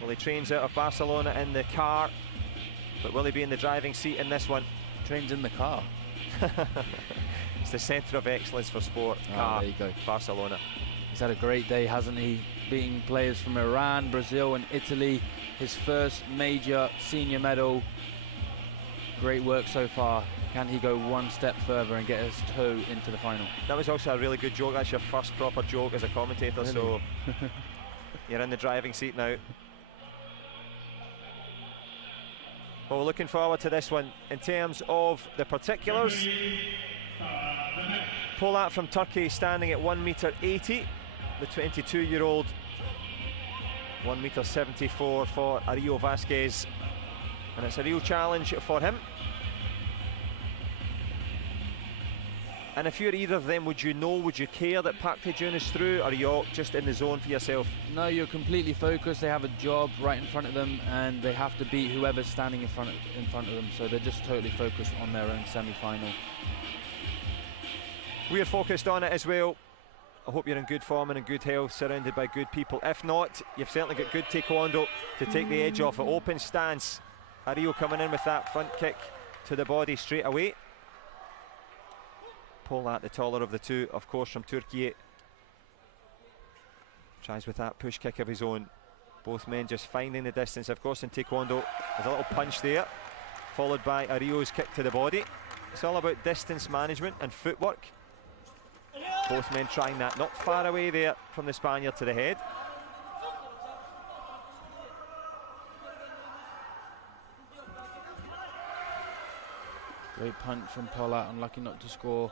Well, he trains out of Barcelona in the car, but will he be in the driving seat in this one? Trains in the car. It's the centre of excellence for sport. There you go. Barcelona. He's had a great day, hasn't he? Beating players from Iran, Brazil and Italy. His first major senior medal. Great work so far. Can he go one step further and get his toe into the final? That was also a really good joke. That's your first proper joke as a commentator, Really? so you're in the driving seat now. Well, we're looking forward to this one. In terms of the particulars, Polat from Turkey standing at 1m80, the 22-year-old. 1m74 for Ario Vasquez, and it's a real challenge for him. And if you're either of them, would you care that Park Tae-jun is through, or are you all just in the zone for yourself? No, you're completely focused. They have a job right in front of them, and they have to beat whoever's standing in front of them. So they're just totally focused on their own semi-final. We're focused on it as well. I hope you're in good form and in good health, surrounded by good people. If not, you've certainly got good taekwondo to take the edge off it. Open stance. Ario coming in with that front kick to the body straight away. Polat, the taller of the two, of course, from Turkey. Tries with that push kick of his own. Both men just finding the distance. Of course, in taekwondo, there's a little punch there, followed by Ario's kick to the body. It's all about distance management and footwork. Both men trying that, not far away there from the Spaniard to the head. Great punch from Polat, unlucky not to score.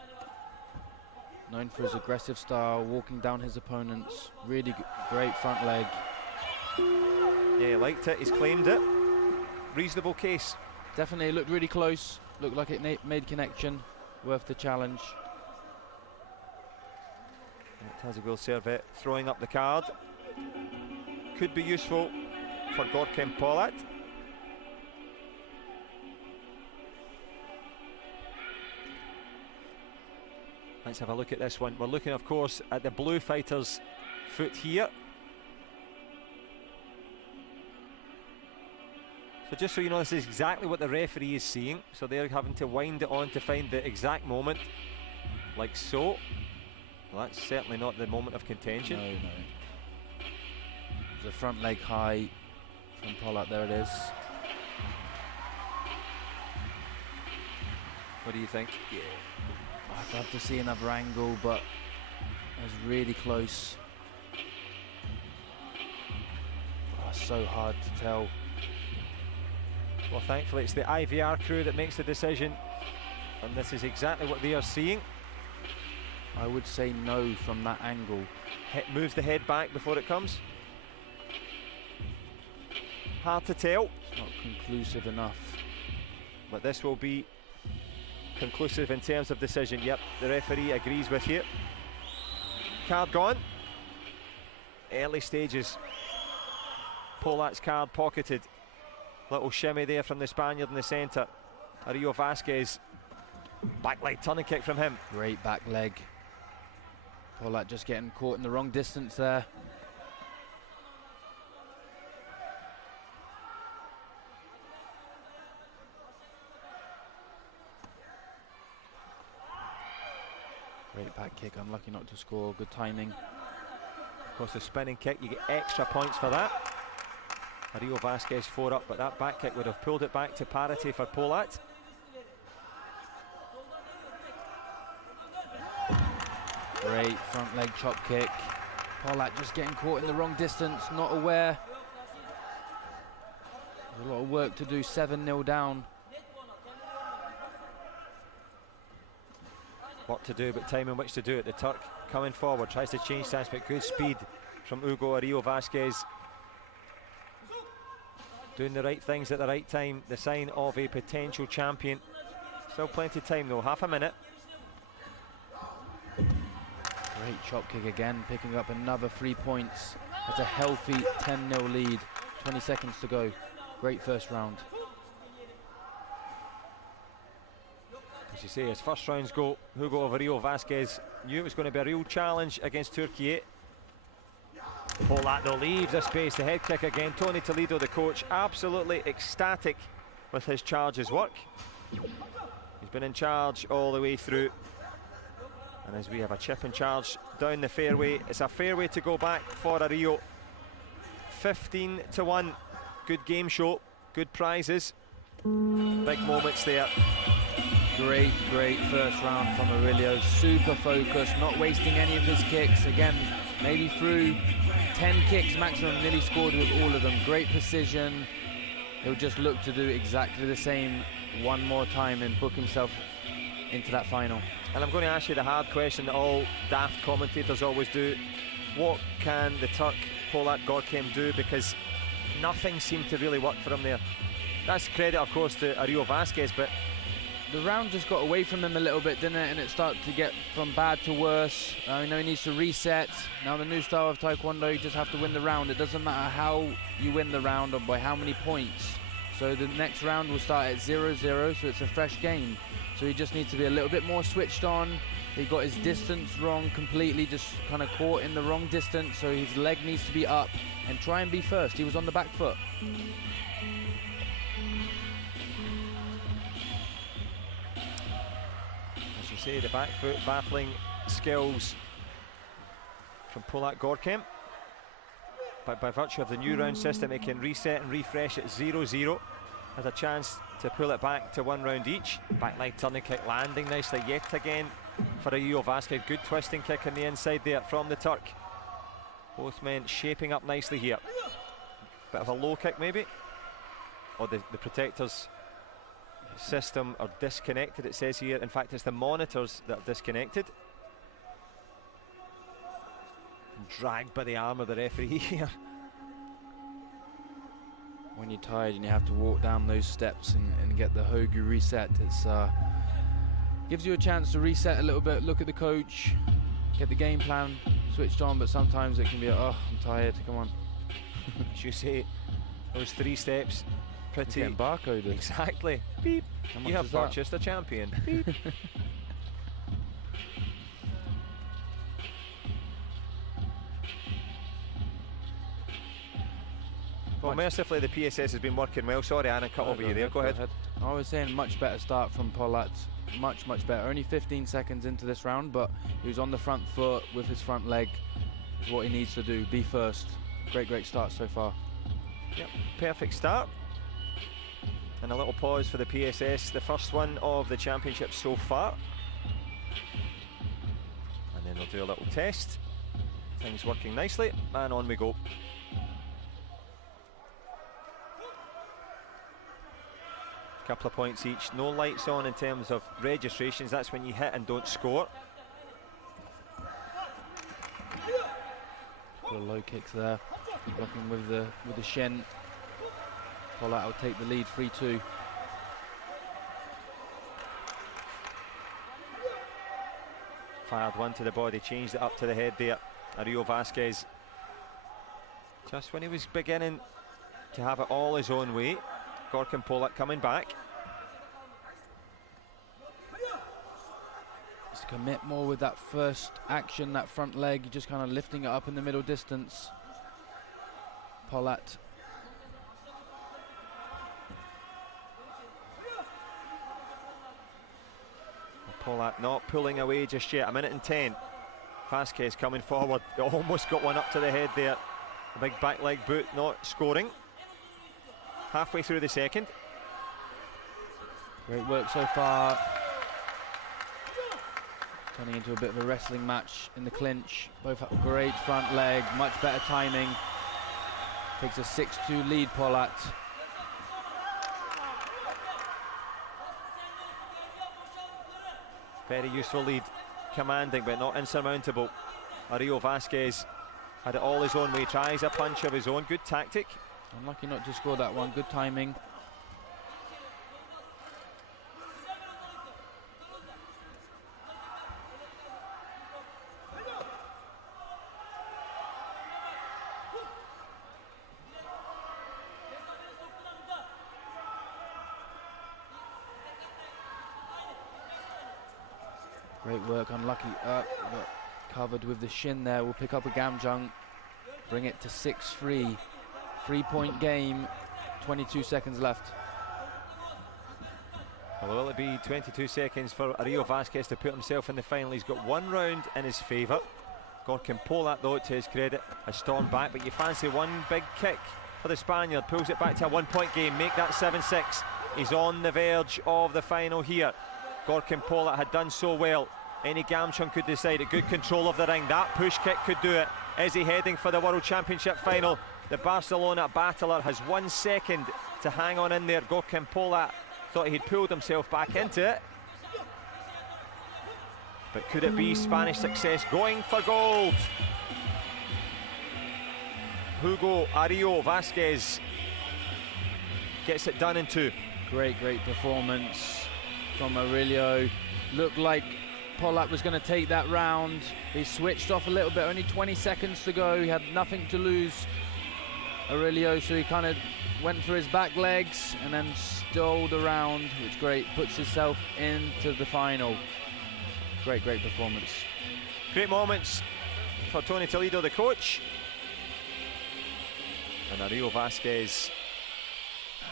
Known for his aggressive style, walking down his opponents. Really great front leg. Yeah, he liked it, he's claimed it. Reasonable case. Definitely looked really close. Looked like it made connection. Worth the challenge. Tazi will serve it, throwing up the card. Could be useful for Gorkem Polat. Let's have a look at this one. We're looking, of course, at the blue fighter's foot here. So just so you know, this is exactly what the referee is seeing. So they're having to wind it on to find the exact moment, like so. Well, that's certainly not the moment of contention. No, no. There's a front leg high from Polat, there it is. What do you think? Yeah. I'd love to see another angle, but it was really close. Oh, so hard to tell. Well, thankfully it's the IVR crew that makes the decision, and this is exactly what they are seeing. I would say no from that angle. Moves the head back before it comes. Hard to tell. It's not conclusive enough. But this will be conclusive in terms of decision. Yep, the referee agrees with you. Card gone. Early stages. Polat's card pocketed. Little shimmy there from the Spaniard in the centre. Ario Vasquez. Back leg turning kick from him. Great back leg. Polat just getting caught in the wrong distance there. Great back kick, unlucky not to score, good timing. Of course, the spinning kick, you get extra points for that. Ario Vasquez 4 up, but that back kick would have pulled it back to parity for Polat. Great front leg chop kick. Polat just getting caught in the wrong distance, not aware. There's a lot of work to do, 7-0 down. What to do, but time in which to do it. The Turk coming forward, tries to change stance, but good speed from Hugo Ario Vasquez. Doing the right things at the right time, the sign of a potential champion. Still plenty of time though, half a minute. Great chop kick again, picking up another 3 points. That's a healthy 10-0 lead, 20 seconds to go. Great first round. As you say, his first round's go, Hugo Ario Vasquez knew it was going to be a real challenge against Turkey. Polat though leaves the space, the head kick again. Tony Toledo, the coach, absolutely ecstatic with his charge's work. He's been in charge all the way through. And as we have a chip and charge down the fairway, it's a fairway to go back for Ario. 15-1, good game show, good prizes. Big moments there. Great first round from Aurelio. Super focused, not wasting any of his kicks. Again, maybe through 10 kicks maximum, nearly scored with all of them. Great precision. He'll just look to do exactly the same one more time and book himself into that final. And I'm going to ask you the hard question that all daft commentators always do. What can the Turk Polat Gorkem do? Because nothing seemed to really work for him there. That's credit, of course, to Ariel Vasquez, but the round just got away from him a little bit, didn't it? And it started to get from bad to worse. I know he needs to reset. Now the new style of Taekwondo, you just have to win the round. It doesn't matter how you win the round or by how many points. So the next round will start at 0-0, so it's a fresh game. So he just needs to be a little bit more switched on. He got his distance wrong completely, just kind of caught in the wrong distance, so his leg needs to be up and try and be first. He was on the back foot. As you say, the back foot battling skills from Polat Gorkem. But by virtue of the new round system, it can reset and refresh at 0-0. Has a chance to pull it back to one round each. Back leg turning kick landing nicely yet again for Ariel Vasquez. Good twisting kick on the inside there from the Turk. Both men shaping up nicely here. Bit of a low kick maybe. Or the protectors system are disconnected, it says here. In fact, it's the monitors that are disconnected. Dragged by the arm of the referee here. When you're tired and you have to walk down those steps and get the Hogu reset, it's gives you a chance to reset a little bit, look at the coach, get the game plan switched on, but sometimes it can be, oh, I'm tired, come on. As you say, those 3 steps, pretty... Getting barcoded. Exactly. Beep. You have purchased a champion. Beep. Well, mercifully the PSS has been working well. Sorry, Anna, cut over you there. Go ahead. I was saying much better start from Polat. Much better. Only 15 seconds into this round, but he was on the front foot with his front leg. Is what he needs to do. Be first. Great start so far. Yep, perfect start. And a little pause for the PSS. The first one of the championship so far. And then they'll do a little test. Things working nicely, and on we go. Couple of points each, no lights on in terms of registrations. That's when you hit and don't score. Couple of low kicks there, blocking with the shin. Polat will take the lead, 3-2. Fired one to the body, changed it up to the head there. Ariel Vasquez, just when he was beginning to have it all his own way. Gorkem Polat coming back. Just commit more with that first action, that front leg, just kind of lifting it up in the middle distance. Polat. Polat not pulling away just yet. 1:10. Vasquez coming forward. Almost got one up to the head there. A big back leg boot, not scoring. Halfway through the second. Great work so far. Turning into a bit of a wrestling match in the clinch. Both have great front leg, much better timing. Takes a 6-2 lead, Polat. Very useful lead. Commanding but not insurmountable. Ariel Vasquez had it all his own way. Tries a punch of his own. Good tactic. Unlucky not to score that one. Good timing. Great work. Unlucky. Got covered with the shin there. We'll pick up a Gamjung. Bring it to 6-3. 3-point game, 22 seconds left. Well, will it be 22 seconds for Ariel Vasquez to put himself in the final? He's got one round in his favour. Gorkem Polat, though, to his credit, has stormed back, but you fancy one big kick for the Spaniard. Pulls it back to a 1-point game, make that 7-6. He's on the verge of the final here. Gorkin Polat had done so well. Any Gamchung could decide it. Good control of the ring. That push kick could do it. Is he heading for the World Championship final? The Barcelona battler has 1 second to hang on in there. Gorkin Polat thought he'd pulled himself back into it. But could it be Spanish success going for gold? Hugo Ario Vasquez gets it done in 2. Great performance from Aurelio. Looked like Polat was going to take that round. He switched off a little bit, only 20 seconds to go. He had nothing to lose, Aurelio, so he kind of went for his back legs and then stole the round, which great, puts himself into the final. Great performance. Great moments for Tony Toledo, the coach. And Ario Vasquez,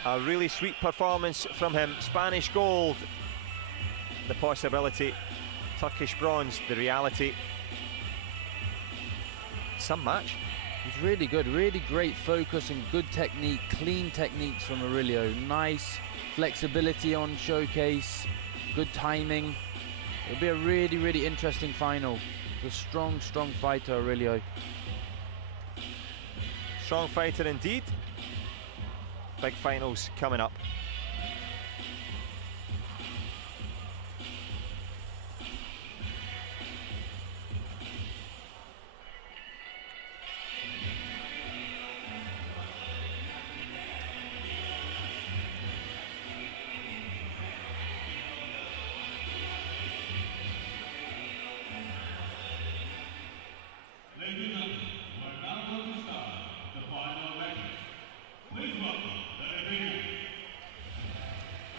a really sweet performance from him. Spanish gold, the possibility. Turkish bronze, the reality. Some match. He's really good, really great focus and good technique, clean techniques from Aurelio. Nice flexibility on showcase, good timing. It'll be a really interesting final. A strong fighter, Aurelio. Strong fighter indeed. Big finals coming up.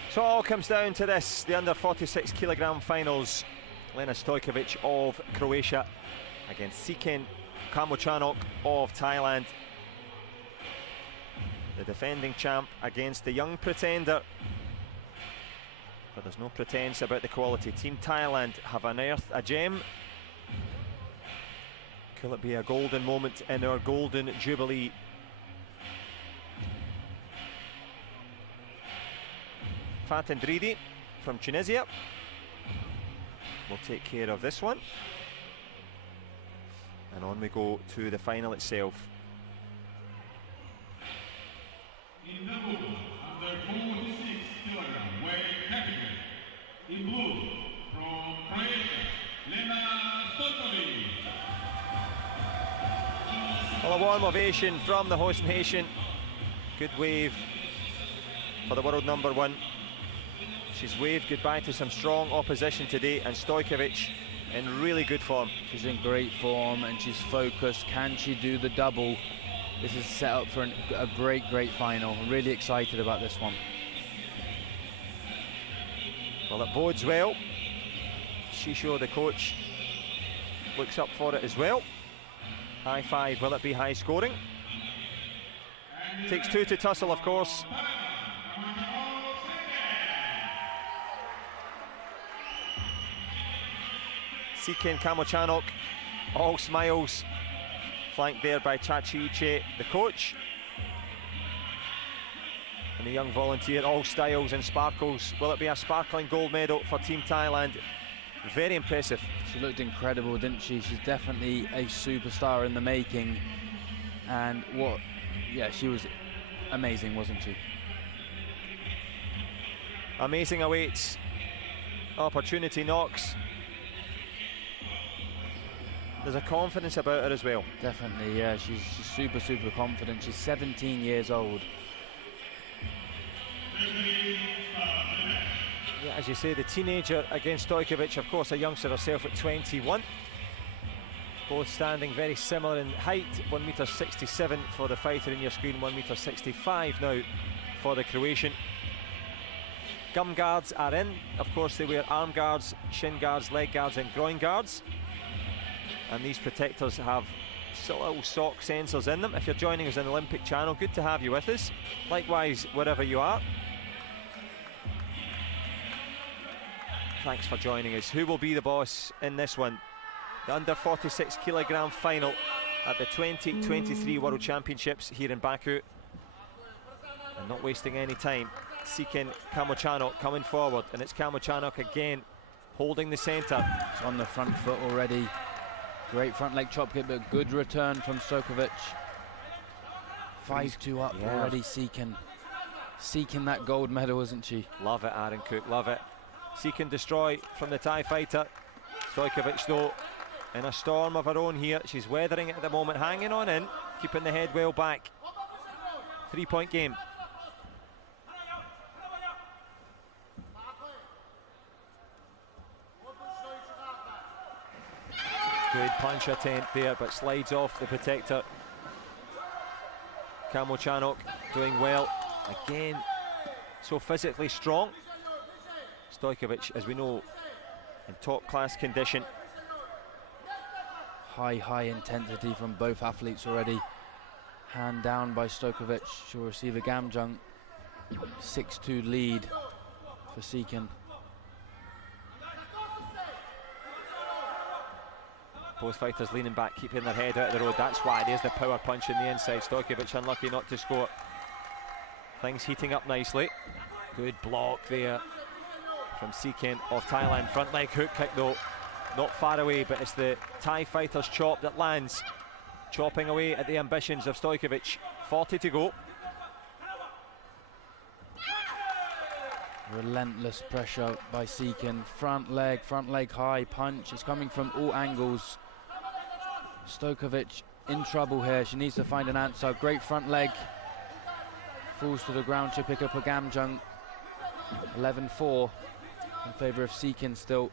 So it all comes down to this, the under 46 kilogram finals. Lena Stojkovic of Croatia against Siken Kamochanok of Thailand. The defending champ against the young pretender. But there's no pretense about the quality. Team Thailand have unearthed a gem. Could it be a golden moment in our golden jubilee? Fatin Dridi from Tunisia will take care of this one. And on we go to the final itself. In the blue, under 46 kilogram weight category. In blue, from Croatia, Lena Stojkovic. Well, a warm ovation from the host nation. Good wave for the world number 1. She's waved goodbye to some strong opposition today, and Stojkovic in really good form. She's in great form and she's focused. Can she do the double? This is set up for a great final. I'm really excited about this one. Well, it bodes well. Shisho, the coach, looks up for it as well. High five, will it be high scoring? Takes 2 to tussle, of course. Siken Kamochanok, all smiles, flanked there by Chachiche, the coach. And the young volunteer, all styles and sparkles. Will it be a sparkling gold medal for Team Thailand? Very impressive. She looked incredible, didn't she? She's definitely a superstar in the making. And she was amazing, wasn't she? Amazing awaits. Opportunity knocks. There's a confidence about her as well. Definitely, yeah. She's super confident. She's 17 years old. Yeah, as you say, the teenager against Stojkovic, of course, a youngster herself at 21. Both standing very similar in height, 1.67 m for the fighter in your screen, 1.65 m now for the Croatian. Gum guards are in. Of course, they wear arm guards, shin guards, leg guards and groin guards. And these protectors have little sock sensors in them. If you're joining us on the Olympic channel, good to have you with us. Likewise, wherever you are. Thanks for joining us. Who will be the boss in this one? The under 46 kilogram final at the 2023 World Championships here in Baku. And not wasting any time, Seeking Kamochanok coming forward, and it's Kamochanok again holding the centre. It's on the front foot already. Great front leg chop kick, but good return from Stojkovic. 5-2 up already, seeking that gold medal, isn't she? Love it, Aaron Cook, love it. Seeking destroy from the Thai fighter. Stojkovic though in a storm of her own here. She's weathering it at the moment, hanging on in, keeping the head well back. 3-point game. Good punch attempt there, but slides off the protector. Kamochanok doing well. Again, so physically strong. Stojkovic, as we know, in top class condition. High intensity from both athletes already. Hand down by Stojkovic. She'll receive a Gamjung. 6-2 lead for Seekin. Both fighters leaning back, keeping their head out of the road. That's why there's the power punch in the inside. Stojkovic unlucky not to score. Things heating up nicely. Good block there from Seekin of Thailand. Front leg hook kick though, not far away, but it's the Thai fighter's chop that lands. Chopping away at the ambitions of Stojkovic. 40 to go. Relentless pressure by Seekin. Front leg high punch. It's coming from all angles. Stojkovic in trouble here. She needs to find an answer. Great front leg. Falls to the ground. She'll pick up a Gamjung. 11-4 in favour of Seekin still.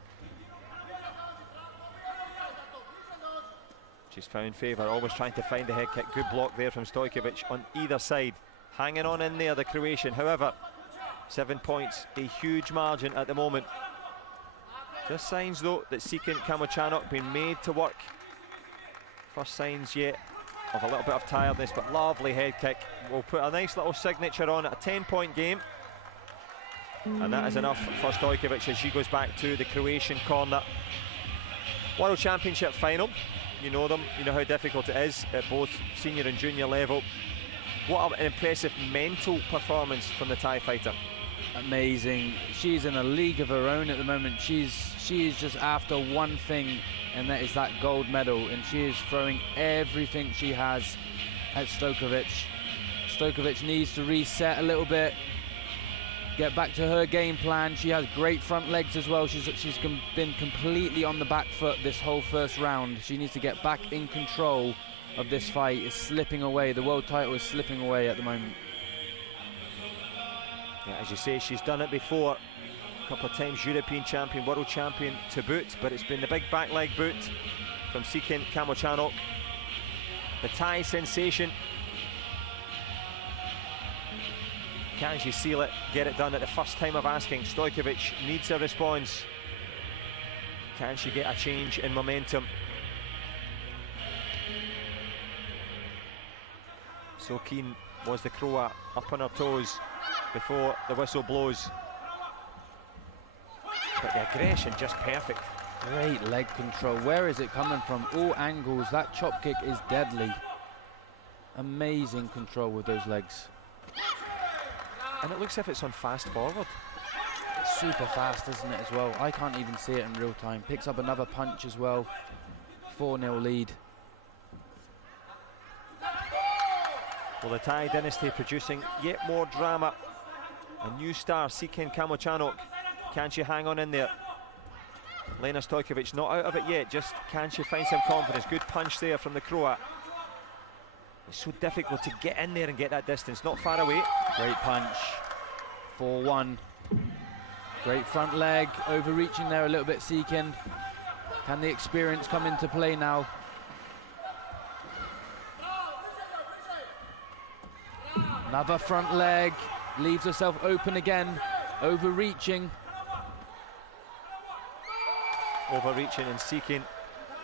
She's found favour, always trying to find a head kick. Good block there from Stojkovic on either side. Hanging on in there, the Croatian. However, 7 points, a huge margin at the moment. Just signs though that Seekin Kamochanok being made to work. First signs yet of a little bit of tiredness, but lovely head kick. We'll put a nice little signature on it, a 10-point game. And that is enough for Stojkovic as she goes back to the Croatian corner. World Championship final. You know them, you know how difficult it is at both senior and junior level. What an impressive mental performance from the Thai fighter. Amazing. She's in a league of her own at the moment. She is just after one thing, and that is that gold medal, and she is throwing everything she has at Stojkovic. Stojkovic needs to reset a little bit, get back to her game plan. She has great front legs as well. She's been completely on the back foot this whole first round. She needs to get back in control of this fight. It's slipping away. The world title is slipping away at the moment. Yeah, as you say, she's done it before. A couple of times European champion, world champion to boot, but it's been the big back leg boot from Seekin Kamochanok. The Thai sensation. Can she seal it, get it done at the first time of asking? Stojkovic needs a response. Can she get a change in momentum? So keen was the Croat, up on her toes before the whistle blows. But the aggression just perfect. Great leg control. Where is it coming from? All angles. That chop kick is deadly. Amazing control with those legs. And it looks as if it's on fast forward. It's super fast, isn't it, as well? I can't even see it in real time. Picks up another punch as well. 4-0 lead. Well, the Thai dynasty producing yet more drama. A new star, Seekin Kamochanok. Can she hang on in there? Lena Stojkovic not out of it yet, just can she find some confidence? Good punch there from the Croat. It's so difficult to get in there and get that distance, not far away. Great punch. 4-1. Great front leg, overreaching there a little bit, Seekin. Can the experience come into play now? Another front leg, leaves herself open again, overreaching. Overreaching and seeking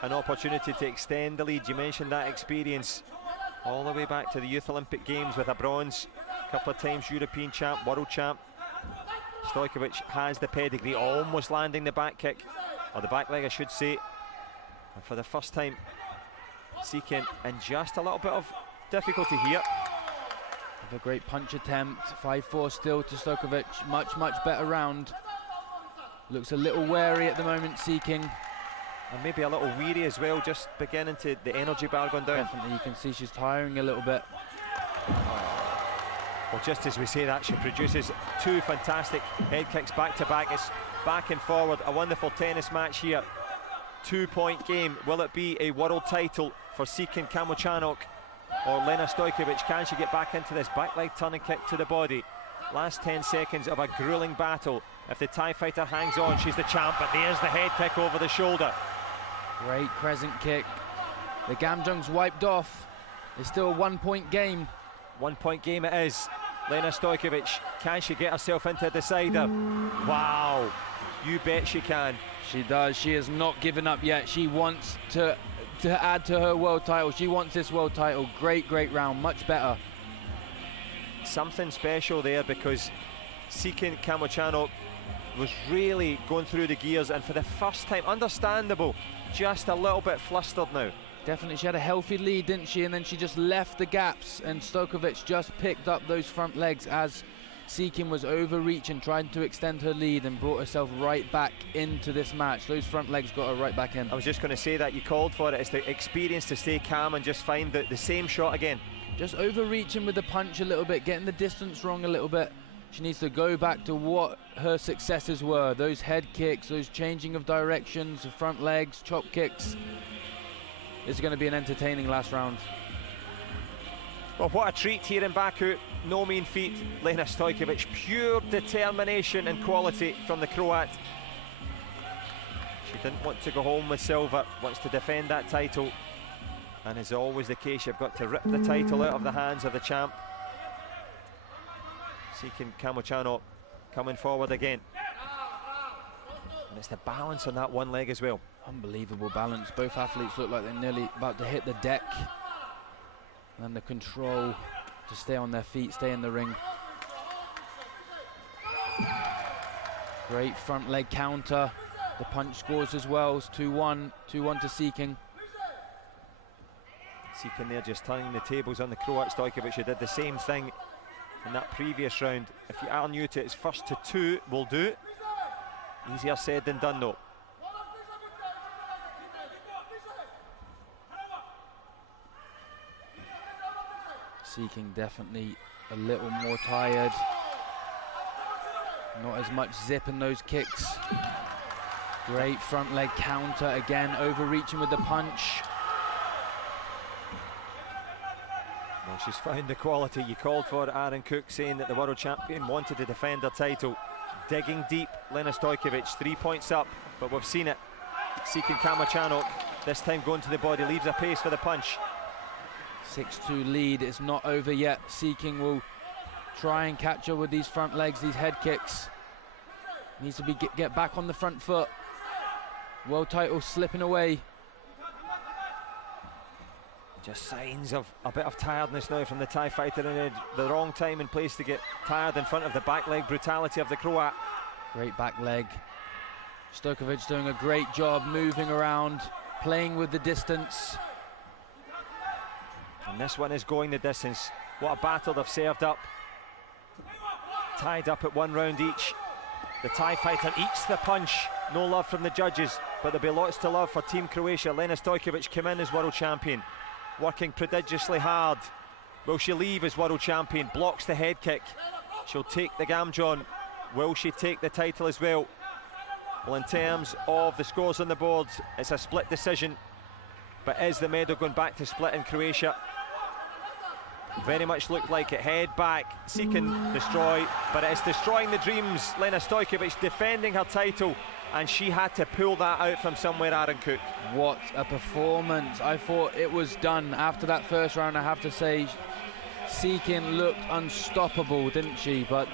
an opportunity to extend the lead. You mentioned that experience all the way back to the Youth Olympic Games with a bronze, a couple of times European champ, world champ. Stojkovic has the pedigree, almost landing the back kick, or the back leg I should say. And for the first time, Seekin in just a little bit of difficulty here. With a great punch attempt. 5-4 still to Stojkovic. Much better round. Looks a little wary at the moment, Sea-King. And maybe a little weary as well, just beginning to the energy bar going down. Definitely, you can see she's tiring a little bit. Well, just as we say that, she produces 2 fantastic head kicks back to back. It's back and forward, a wonderful tennis match here. 2-point game. Will it be a world title for Sea-King Kamochanok or Lena Stojkovic? Can she get back into this back leg turning kick to the body? Last 10 seconds of a grueling battle. If the Thai fighter hangs on, she's the champ, but there's the head kick over the shoulder. Great crescent kick. The Gamjung's wiped off. It's still a 1-point game. 1-point game it is. Lena Stojkovic, can she get herself into a decider? Wow, you bet she can. She does. She has not given up yet. She wants to add to her world title. She wants this world title. Great round, much better. Something special there, because Sea-King Kamochanok was really going through the gears, and for the first time, understandable, just a little bit flustered now. Definitely, she had a healthy lead, didn't she? And then she just left the gaps, and Stojkovic just picked up those front legs as Sea-King was overreaching, trying to extend her lead, and brought herself right back into this match. Those front legs got her right back in. I was just going to say that, you called for it. It's the experience to stay calm and just find the same shot again. Just overreaching with the punch a little bit, getting the distance wrong a little bit. She needs to go back to what her successes were. Those head kicks, those changing of directions, the front legs, chop kicks. This is going to be an entertaining last round. Well, what a treat here in Baku. No mean feat. Lena Stojkovic, pure determination and quality from the Croat. She didn't want to go home with silver, wants to defend that title. And as always the case, you've got to rip the title out of the hands of the champ. Sea-King Kamochanok coming forward again. And it's the balance on that one leg as well. Unbelievable balance. Both athletes look like they're nearly about to hit the deck. And the control to stay on their feet, stay in the ring. Great front leg counter. The punch scores as well. It's 2-1. 2-1 to Sea-King. Sea-King there just turning the tables on the Croat. Stojkovic, who did the same thing in that previous round. If you are new to it, it's first to 2 will do. Easier said than done though. Sea-King definitely a little more tired. Not as much zip in those kicks. Great front leg counter again, overreaching with the punch. Well, she's found the quality. You called for it, Aaron Cook, saying that the world champion wanted to defend her title. Digging deep, Lena Stojkovic, 3 points up, but we've seen it. Sea-King Kamochanok, this time going to the body, leaves a pace for the punch. 6-2 lead, it's not over yet. Sea-King will try and catch her with these front legs, these head kicks. Needs to get back on the front foot. World title slipping away. Just signs of a bit of tiredness now from the Thai fighter, and the wrong time and place to get tired in front of the back leg brutality of the Croat. Great back leg. Stojkovic doing a great job moving around, playing with the distance. And this one is going the distance. What a battle they've served up. Tied up at 1 round each. The Thai fighter eats the punch. No love from the judges, but there'll be lots to love for Team Croatia. Lena Stojkovic came in as world champion, working prodigiously hard. Will she leave as world champion? Blocks the head kick. She'll take the Gamjon. Will she take the title as well? Well, in terms of the scores on the boards, it's a split decision. But is the medal going back to split in Croatia? Very much looked like it. Head back, Sea-King destroy, but it's destroying the dreams. Lena Stojkovic defending her title, and she had to pull that out from somewhere, Aaron Cook. What a performance. I thought it was done after that first round. I have to say, Sea-King looked unstoppable, didn't she? But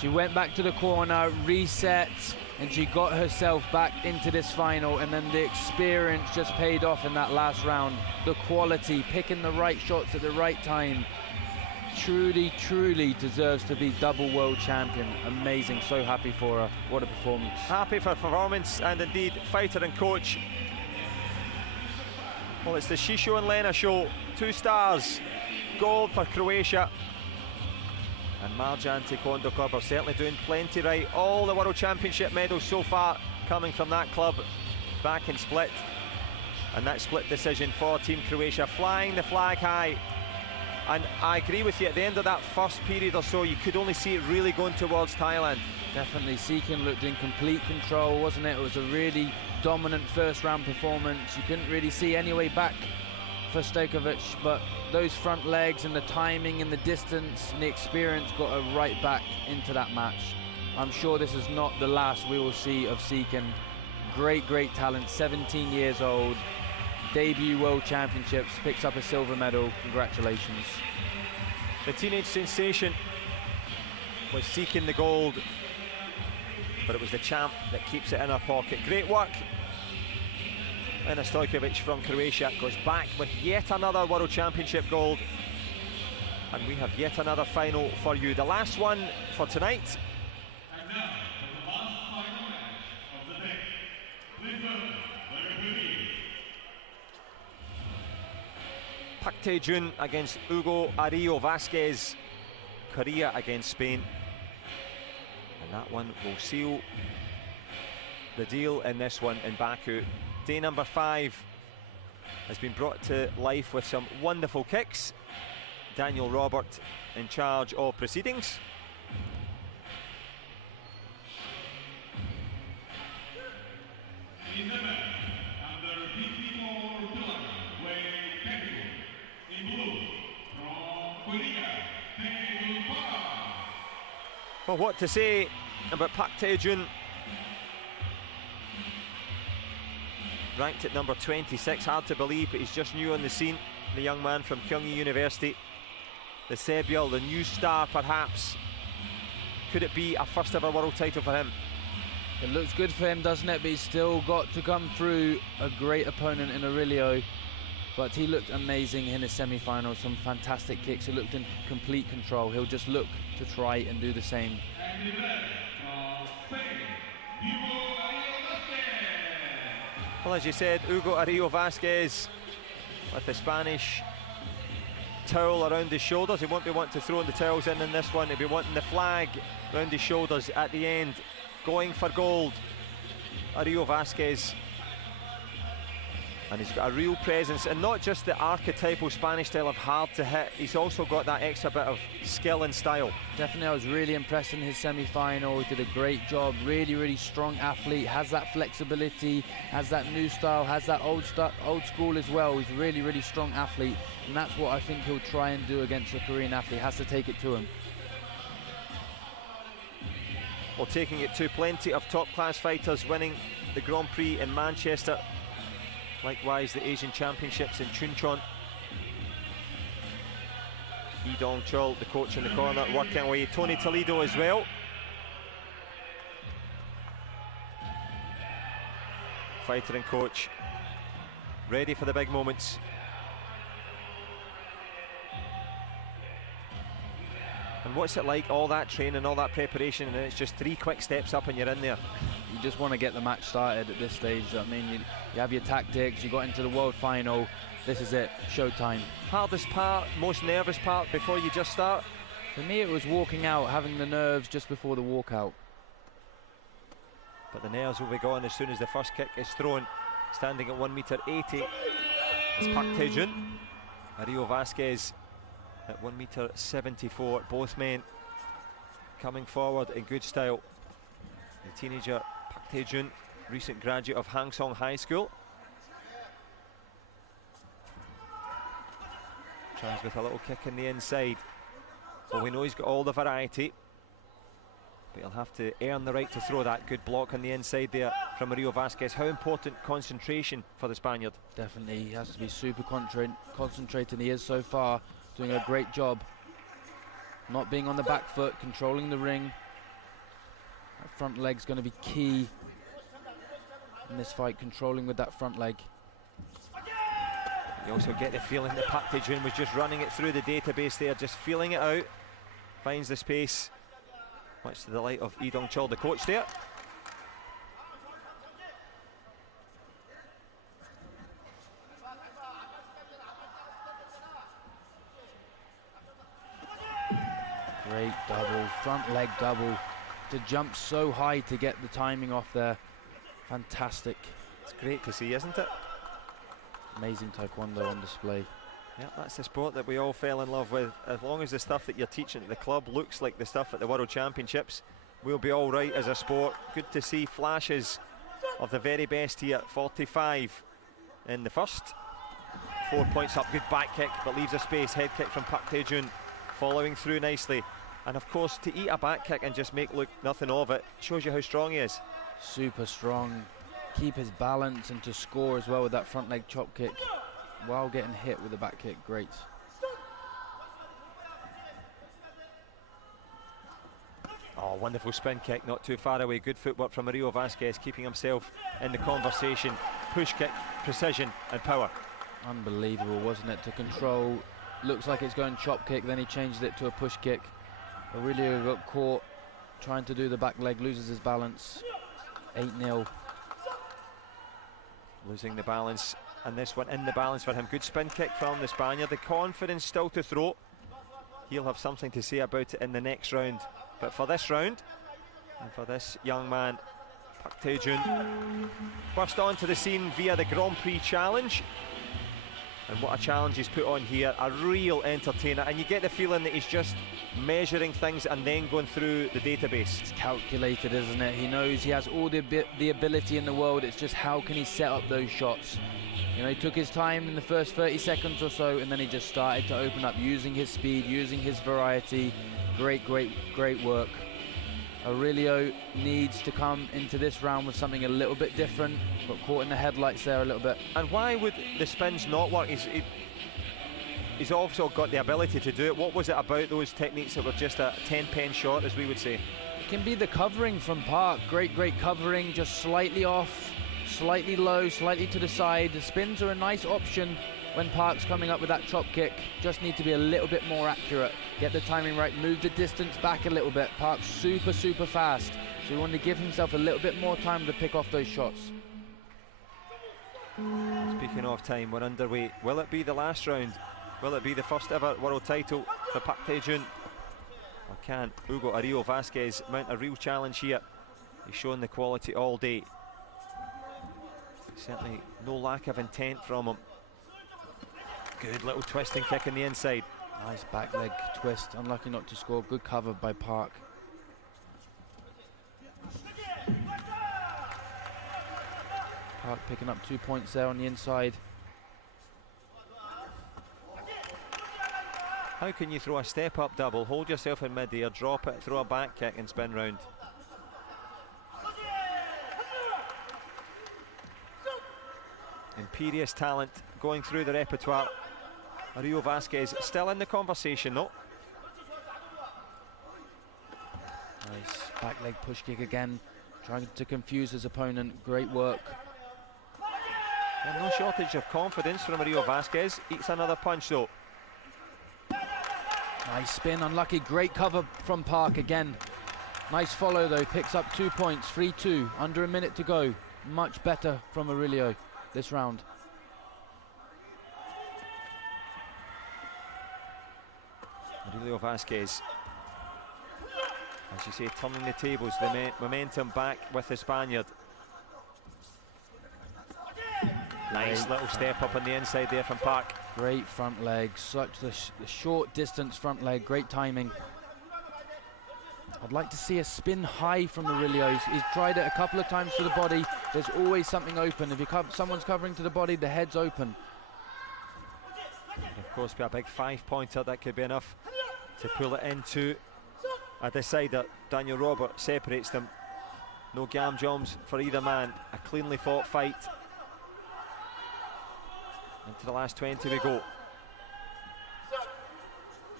she went back to the corner, reset, and she got herself back into this final, and then the experience just paid off in that last round. The quality, picking the right shots at the right time. Truly deserves to be double world champion. Amazing, so happy for her. What a performance. Happy for performance, and indeed fighter and coach. Well, it's the Shisho and Lena show. 2 stars, gold for Croatia. And Marjan Taekwondo Club are certainly doing plenty right. All the World Championship medals so far coming from that club back in Split. And that split decision for Team Croatia, flying the flag high. And I agree with you, at the end of that first period or so, you could only see it really going towards Thailand. Definitely, Seekin looked in complete control, wasn't it? It was a really dominant first round performance. You couldn't really see any way back for Stojkovic, but those front legs and the timing and the distance and the experience got her right back into that match. I'm sure this is not the last we will see of Seekin. Great, great talent, 17 years old, debut World Championships, picks up a silver medal. Congratulations. The teenage sensation was seeking the gold, but it was the champ that keeps it in her pocket. Great work. And Stojkovic from Croatia goes back with yet another World Championship gold. And we have yet another final for you. The last one for tonight. And now, for the last final match of the day, please welcome Pak Tae-jun against Hugo Ario Vasquez. Korea against Spain. And that one will seal the deal in this one in Baku. Day number 5 has been brought to life with some wonderful kicks. Daniel Robert in charge of proceedings. in the match, under 54 kilograms, weight category, in blue, from Korea, Tae-jun. Well, what to say about Pak Tae-jun? Ranked at number 26, hard to believe, but he's just new on the scene. The young man from Kyunghee University. The Sebyul, the new star perhaps. Could it be a first ever world title for him? It looks good for him, doesn't it? But he's still got to come through a great opponent in Aurelio. But he looked amazing in his semi-final, some fantastic kicks. He looked in complete control. He'll just look to try and do the same. And in that, Spain, Hugo Ario Vasquez. Well, as you said, Hugo Ario Vasquez with the Spanish towel around his shoulders. He won't be wanting to throw the towels in this one. He'll be wanting the flag around his shoulders at the end. Going for gold, Ario Vasquez. And he's got a real presence, and not just the archetypal Spanish style of hard to hit, he's also got that extra bit of skill and style. Definitely, I was really impressed in his semi-final. He did a great job, really, really strong athlete, has that flexibility, has that new style, has that old school as well. He's a really, really strong athlete, and that's what I think he'll try and do against a Korean athlete. Has to take it to him. Well, taking it to plenty of top-class fighters, winning the Grand Prix in Manchester. Likewise, the Asian Championships in Chuncheon. Lee Dong-chul, the coach in the corner, working away. Tony Toledo as well. Fighter and coach, ready for the big moments. And what's it like, all that training, all that preparation, and it's just 3 quick steps up and you're in there? You just want to get the match started at this stage. I mean, you have your tactics, you got into the world final, this is it, showtime. Hardest part, most nervous part before you just start? For me, it was walking out, having the nerves just before the walkout. But the nerves will be gone as soon as the first kick is thrown. Standing at 1m80 is Pak Tae-jun. Ario Vasquez at 1m74. Both men coming forward in good style. The teenager Pak Tae-jun, recent graduate of Hangsong High School. Tries with a little kick in the inside. Well, we know he's got all the variety, but he'll have to earn the right to throw that. Good block on the inside there from Ario Vasquez. How important concentration for the Spaniard? Definitely, he has to be super concentrated. He is so far, doing a great job. Not being on the back foot, controlling the ring. That front leg's going to be key in this fight, controlling with that front leg. You also get the feeling that Pak Tae-jun was just running it through the database there, just feeling it out. Finds the space, much to the delight of Lee Dong-chul, the coach there. Great double, front leg double. To jump so high to get the timing off there. Fantastic. It's great to see, isn't it? Amazing Taekwondo on display. Yeah, that's the sport that we all fell in love with. As long as the stuff that you're teaching at the club looks like the stuff at the World Championships, we'll be all right as a sport. Good to see flashes of the very best here. 45 in the first. 4 points up, good back kick, but leaves a space. Head kick from Park Tae-jun, following through nicely. And of course, to eat a back kick and just make look nothing of it shows you how strong he is. Super strong. Keep his balance and to score as well with that front leg chop kick while getting hit with the back kick. Great. Oh, wonderful spin kick, not too far away. Good footwork from Mario Vasquez, keeping himself in the conversation. Push kick, precision and power. Unbelievable, wasn't it? To control. Looks like it's going chop kick, then he changed it to a push kick. Aurelio got caught trying to do the back leg, loses his balance. 8-0. Losing the balance, and this one in the balance for him. Good spin kick from the Spaniard. The confidence still to throw. He'll have something to say about it in the next round. But for this round, and for this young man, Park Tae-jun burst onto the scene via the Grand Prix challenge. And what a challenge he's put on here, a real entertainer. And you get the feeling that he's just measuring things and then going through the database. It's calculated, isn't it? He knows he has all the ability in the world. It's just how can he set up those shots. You know, he took his time in the first 30 seconds or so, and then he just started to open up, using his speed, using his variety. Great, great, great work. Aurelio needs to come into this round with something a little bit different. Got caught in the headlights there a little bit. And why would the spins not work? He's also got the ability to do it. What was it about those techniques that were just a 10-pen short, as we would say? It can be the covering from Park. Great, great covering, just slightly off, slightly low, slightly to the side. The spins are a nice option when Park's coming up with that chop kick. Just need to be a little bit more accurate. Get the timing right, move the distance back a little bit. Park's super, super fast. So you want to give himself a little bit more time to pick off those shots. Speaking of time, we're underway. Will it be the last round? Will it be the first ever world title for Park Tae-jun? Or can Hugo Ario Vasquez mount a real challenge here? He's shown the quality all day. Certainly no lack of intent from him. Good little twisting kick in the inside. Nice back leg twist, unlucky not to score. Good cover by Park. Park picking up 2 points there on the inside. How can you throw a step up double, hold yourself in mid-air, drop it, throw a back kick and spin round? Imperious talent going through the repertoire. Ario Vasquez still in the conversation though. Nice back leg push kick again, trying to confuse his opponent. Great work. And no shortage of confidence from Ario Vasquez. Eats another punch though. Nice spin, unlucky. Great cover from Park again. Nice follow though, picks up 2 points, 3-2, under a minute to go. Much better from Aurelio this round. Aurelio Vasquez, as you say, turning the tables, the momentum back with the Spaniard. Nice little step up on the inside there from Park. Great front leg, such the short distance front leg, great timing. I'd like to see a spin high from Aurelio. He's tried it a couple of times to the body. There's always something open. If someone's covering to the body, the head's open. Of course, be a big 5-pointer, that could be enough to pull it into a decider. Daniel Robert separates them. No gam joms for either man. A cleanly fought fight. Into the last 20 we go.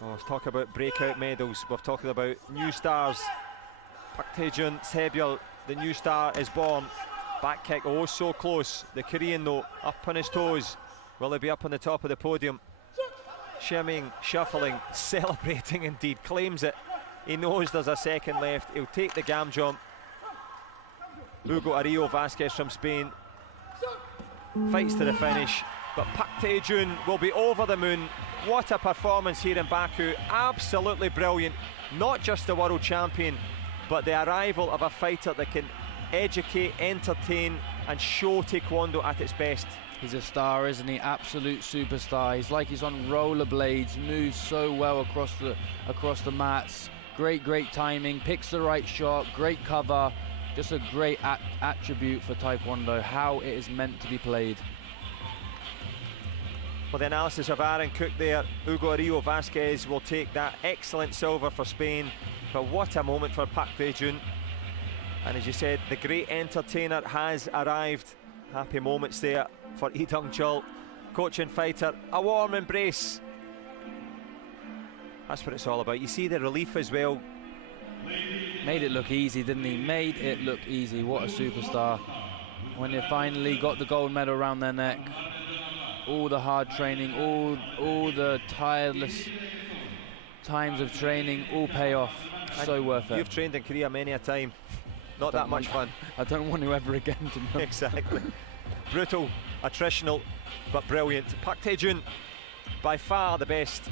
Oh, let's talk about breakout medals. We're talking about new stars. Park Tae-jun, Sebyul, the new star is born. Back kick, oh so close. The Korean though, up on his toes. Will he be up on the top of the podium? Shimmying, shuffling, celebrating indeed, claims it. He knows there's a second left. He'll take the gam jump. Hugo Ario Vasquez from Spain fights to the finish, but Park Tae-jun will be over the moon. What a performance here in Baku, absolutely brilliant. not just the world champion, but the arrival of a fighter that can educate, entertain, and show Taekwondo at its best. He's a star, isn't he? Absolute superstar. He's like he's on rollerblades, moves so well across the mats. Great timing, picks the right shot, great cover. Just a great attribute for Taekwondo, how it is meant to be played. Well, the analysis of Aaron Cook there. Hugo Rio Vasquez will take that excellent silver for Spain. But what a moment for Park Tae-jun. And as you said, the great entertainer has arrived. Happy moments there for Lee Dong-chul, coach and fighter. A warm embrace. That's what it's all about. You see the relief as well. Made it look easy, didn't he? Made it look easy. What a superstar. When they finally got the gold medal around their neck, all the hard training, all the tireless times of training, all pay off. So worth it. You've trained in Korea many a time. Not that much fun. I don't want to ever again, to know. Exactly. Brutal, attritional, but brilliant. Park Tae-jun, by far the best.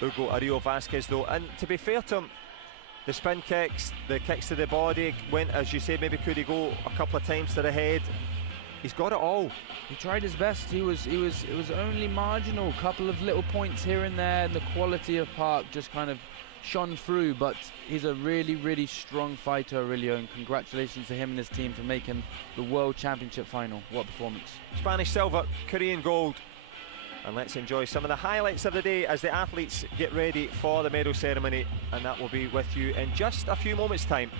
Hugo Rio Vasquez though, and to be fair to him, the spin kicks, the kicks to the body went, as you said, maybe could he go a couple of times to the head. He's got it all. He tried his best. It was only marginal, couple of little points here and there, and the quality of Park just kind of shone through. But he's a really strong fighter, Aurelio, and congratulations to him and his team for making the World Championship final. What a performance. Spanish silver, Korean gold. And let's enjoy some of the highlights of the day as the athletes get ready for the medal ceremony, and that will be with you in just a few moments' time.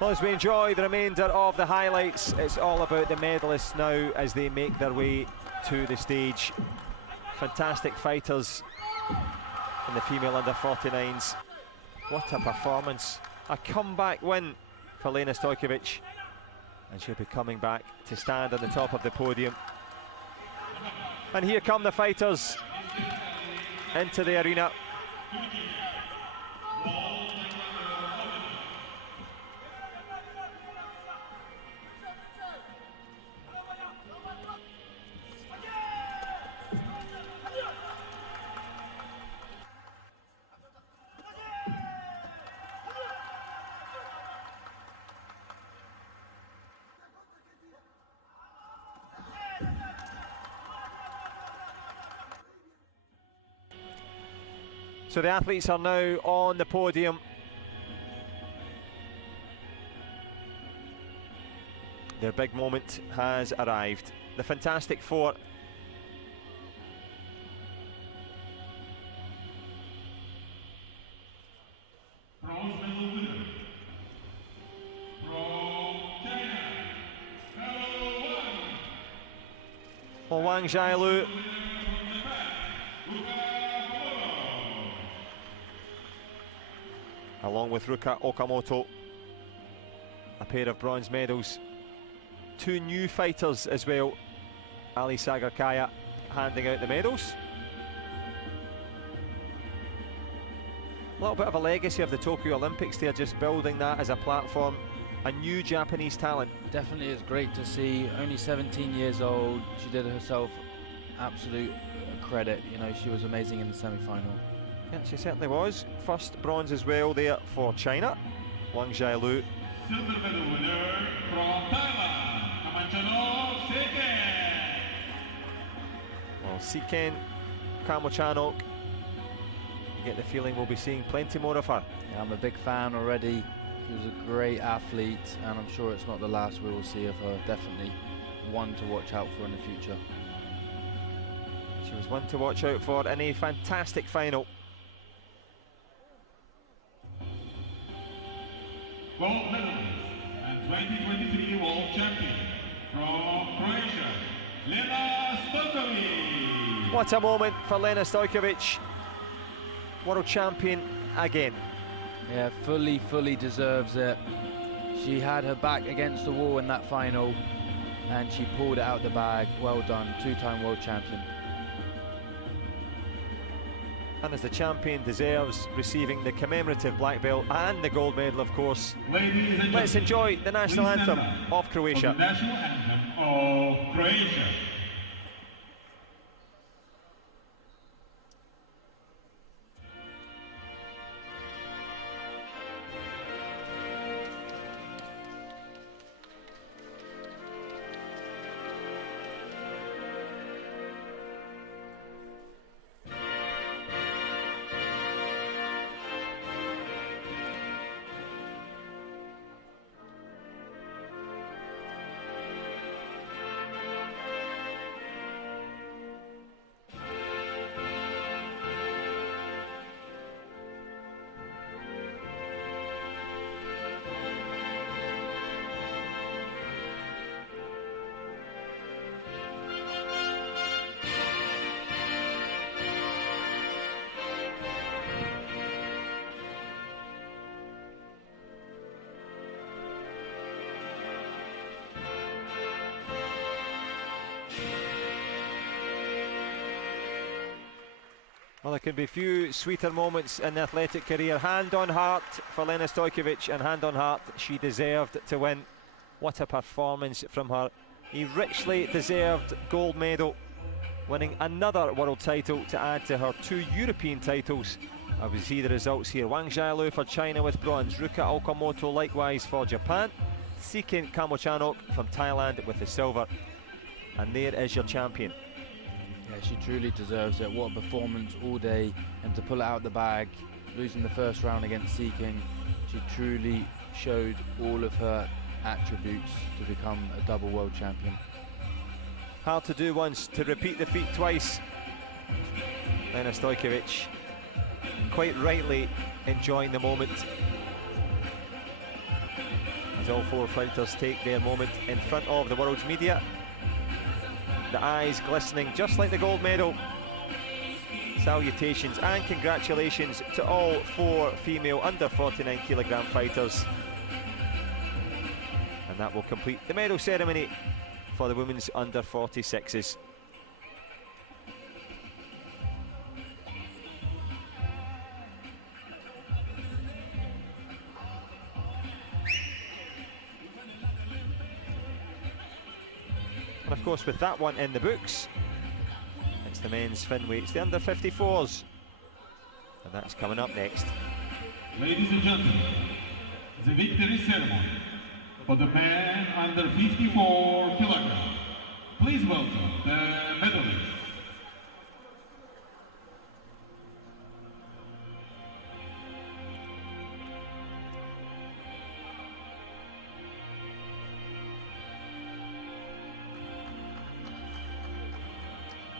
Well, as we enjoy the remainder of the highlights, it's all about the medalists now as they make their way to the stage. Fantastic fighters in the female under 49s. What a performance. A comeback win for Lena Stojkovic. And she'll be coming back to stand on the top of the podium. And here come the fighters into the arena. So the athletes are now on the podium. Their big moment has arrived. The Fantastic Four. Bronze medal winner from China, Well, Wang Jialu along with Ruka Okamoto, a pair of bronze medals. Two new fighters as well, Ali Sagarkaya handing out the medals. A little bit of a legacy of the Tokyo Olympics. They're just building that as a platform. A new Japanese talent. Definitely is great to see. Only 17 years old. She did herself absolute credit. You know, she was amazing in the semi-final. Yeah, she certainly was. First bronze as well there for China. Wang Jialu. silver medal winner from Thailand, Kamachano Seken. Well, Seken, Kamochanok, you get the feeling we'll be seeing plenty more of her. Yeah, I'm a big fan already. She was a great athlete, and I'm sure it's not the last we will see of her. Definitely one to watch out for in the future. She was one to watch out for in a fantastic final. Gold medalist and 2023 world champion from Croatia, Lena Stojkovic. What a moment for Lena Stojkovic. World champion again. Yeah, fully deserves it. She had her back against the wall in that final, and she pulled it out the bag. Well done, two-time world champion. And as the champion deserves, receiving the commemorative black belt and the gold medal, of course. Let's enjoy the national anthem of Croatia. The national anthem of Croatia. Well, there can be few sweeter moments in the athletic career. Hand on heart for Lena Stojkovic, and hand on heart, she deserved to win. What a performance from her. A richly deserved gold medal, winning another world title to add to her 2 European titles. I will see the results here. Wang Xiaolu for China with bronze, Ruka Okamoto likewise for Japan, Seekin Kamochanok from Thailand with the silver. And there is your champion. Yeah, she truly deserves it. What a performance all day, and to pull it out the bag, losing the first round against Seeking, she truly showed all of her attributes to become a double world champion. Hard to do once, to repeat the feat twice. Lena Stojkovic quite rightly enjoying the moment, as all 4 fighters take their moment in front of the world's media. The eyes glistening just like the gold medal. Salutations and congratulations to all 4 female under 49 kilogram fighters. And that will complete the medal ceremony for the women's under 46s. And of course, with that one in the books, it's the men's Finway, it's the under 54s, and that's coming up next. Ladies and gentlemen, the victory ceremony for the men under 54 kilograms. Please welcome the medalists.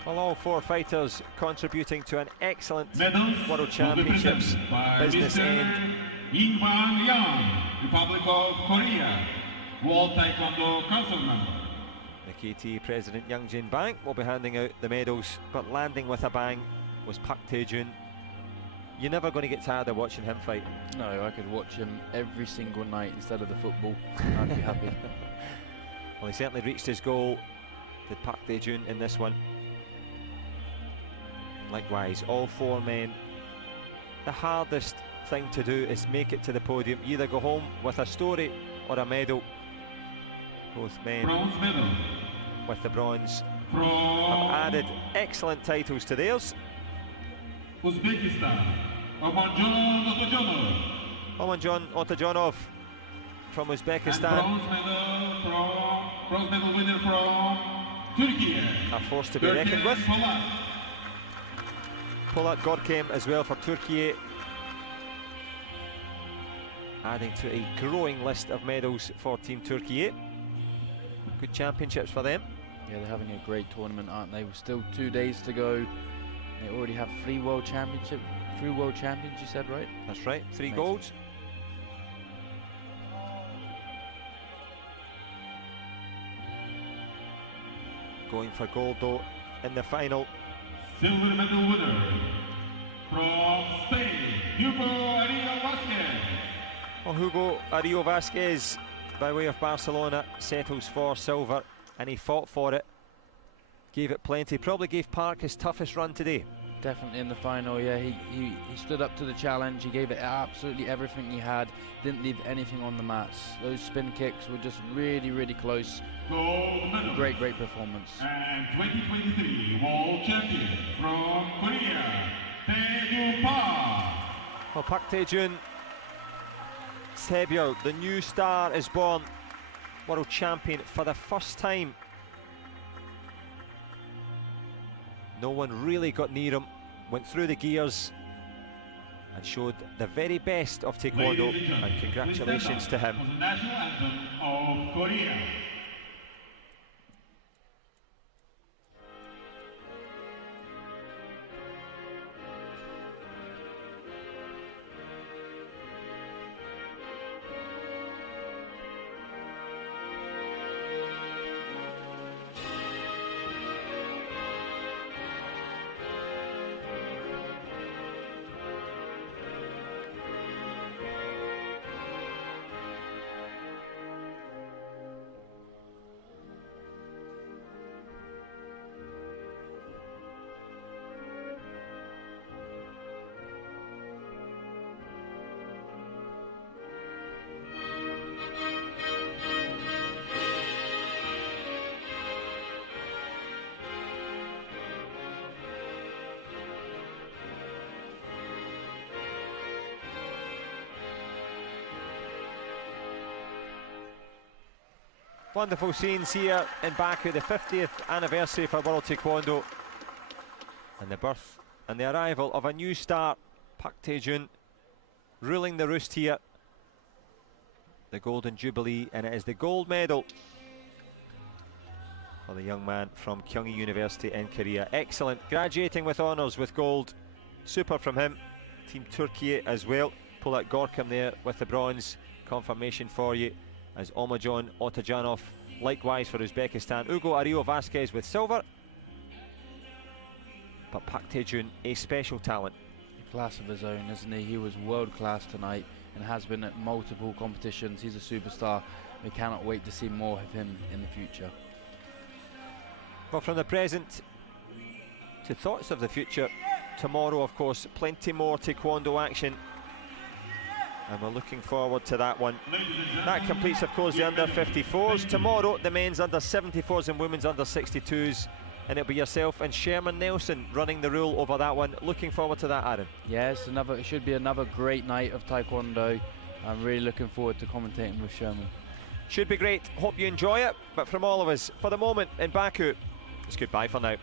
Well, all 4 fighters contributing to an excellent Medals World Championships business end. Inwan Yang, Republic of Korea, World Taekwondo Council member. The KT President Young Jin Bank will be handing out the medals, but landing with a bang was Park Tae-jun. You're never going to get tired of watching him fight. No, I could watch him every single night instead of the football. I'd be happy. Well, he certainly reached his goal, did Park Tae-jun in this one. Likewise, all 4 men. The hardest thing to do is make it to the podium. You either go home with a story or a medal. Both men Bronze medal with the bronze from have added excellent titles to theirs. Uzbekistan, Omanjon Otojonov. Omanjon Otojonov from And Uzbekistan bronze medal winner from Turkey. are forced to be reckoned with. Polat. Polat Gorkem as well for Turkey, adding to a growing list of medals for Team Turkey. Good championships for them. Yeah, they're having a great tournament, aren't they? With still 2 days to go. They already have 3 world champions, you said, right? That's right, 3 Amazing. golds. Going for gold though in the final. Silver medal winner from Spain, Hugo Ario Vasquez. Well, Hugo Ario Vasquez, by way of Barcelona, settles for silver, and he fought for it. Gave it plenty, probably gave Park his toughest run today. Definitely in the final, yeah. He stood up to the challenge. He gave it absolutely everything he had. Didn't leave anything on the mats. Those spin kicks were just really, really close. Gold medal. Great performance. And 2023 world champion from Korea, Tae-jun Park. Well, Park Tae-jun, Sebyeol, the new star, is born. World champion for the first time. No one really got near him, went through the gears and showed the very best of Taekwondo, and congratulations to him. For the national anthem of Korea. Wonderful scenes here in Baku, the 50th anniversary for World Taekwondo, and the birth and the arrival of a new star, Park Tae-jun, ruling the roost here. The Golden Jubilee, and it is the gold medal for the young man from Kyunghee University in Korea. Excellent, graduating with honours with gold. Super from him. Team Turkey as well. Pull out Gorkum there with the bronze. Confirmation for you as Omajon Otajanov, likewise for Uzbekistan. Ugo Ario Vasquez with silver. But Park Tae-jun, a special talent. A class of his own, isn't he? He was world class tonight and has been at multiple competitions. He's a superstar. We cannot wait to see more of him in the future. Well, from the present to thoughts of the future, tomorrow, of course, plenty more Taekwondo action, and we're looking forward to that one. That completes, of course, the under 54s. Tomorrow, the men's under 74s and women's under 62s, and it'll be yourself and Sherman Nelson running the rule over that one. Looking forward to that, Aaron. Yes, it should be another great night of Taekwondo. I'm really looking forward to commentating with Sherman. Should be great. Hope you enjoy it. But from all of us, for the moment in Baku, it's goodbye for now.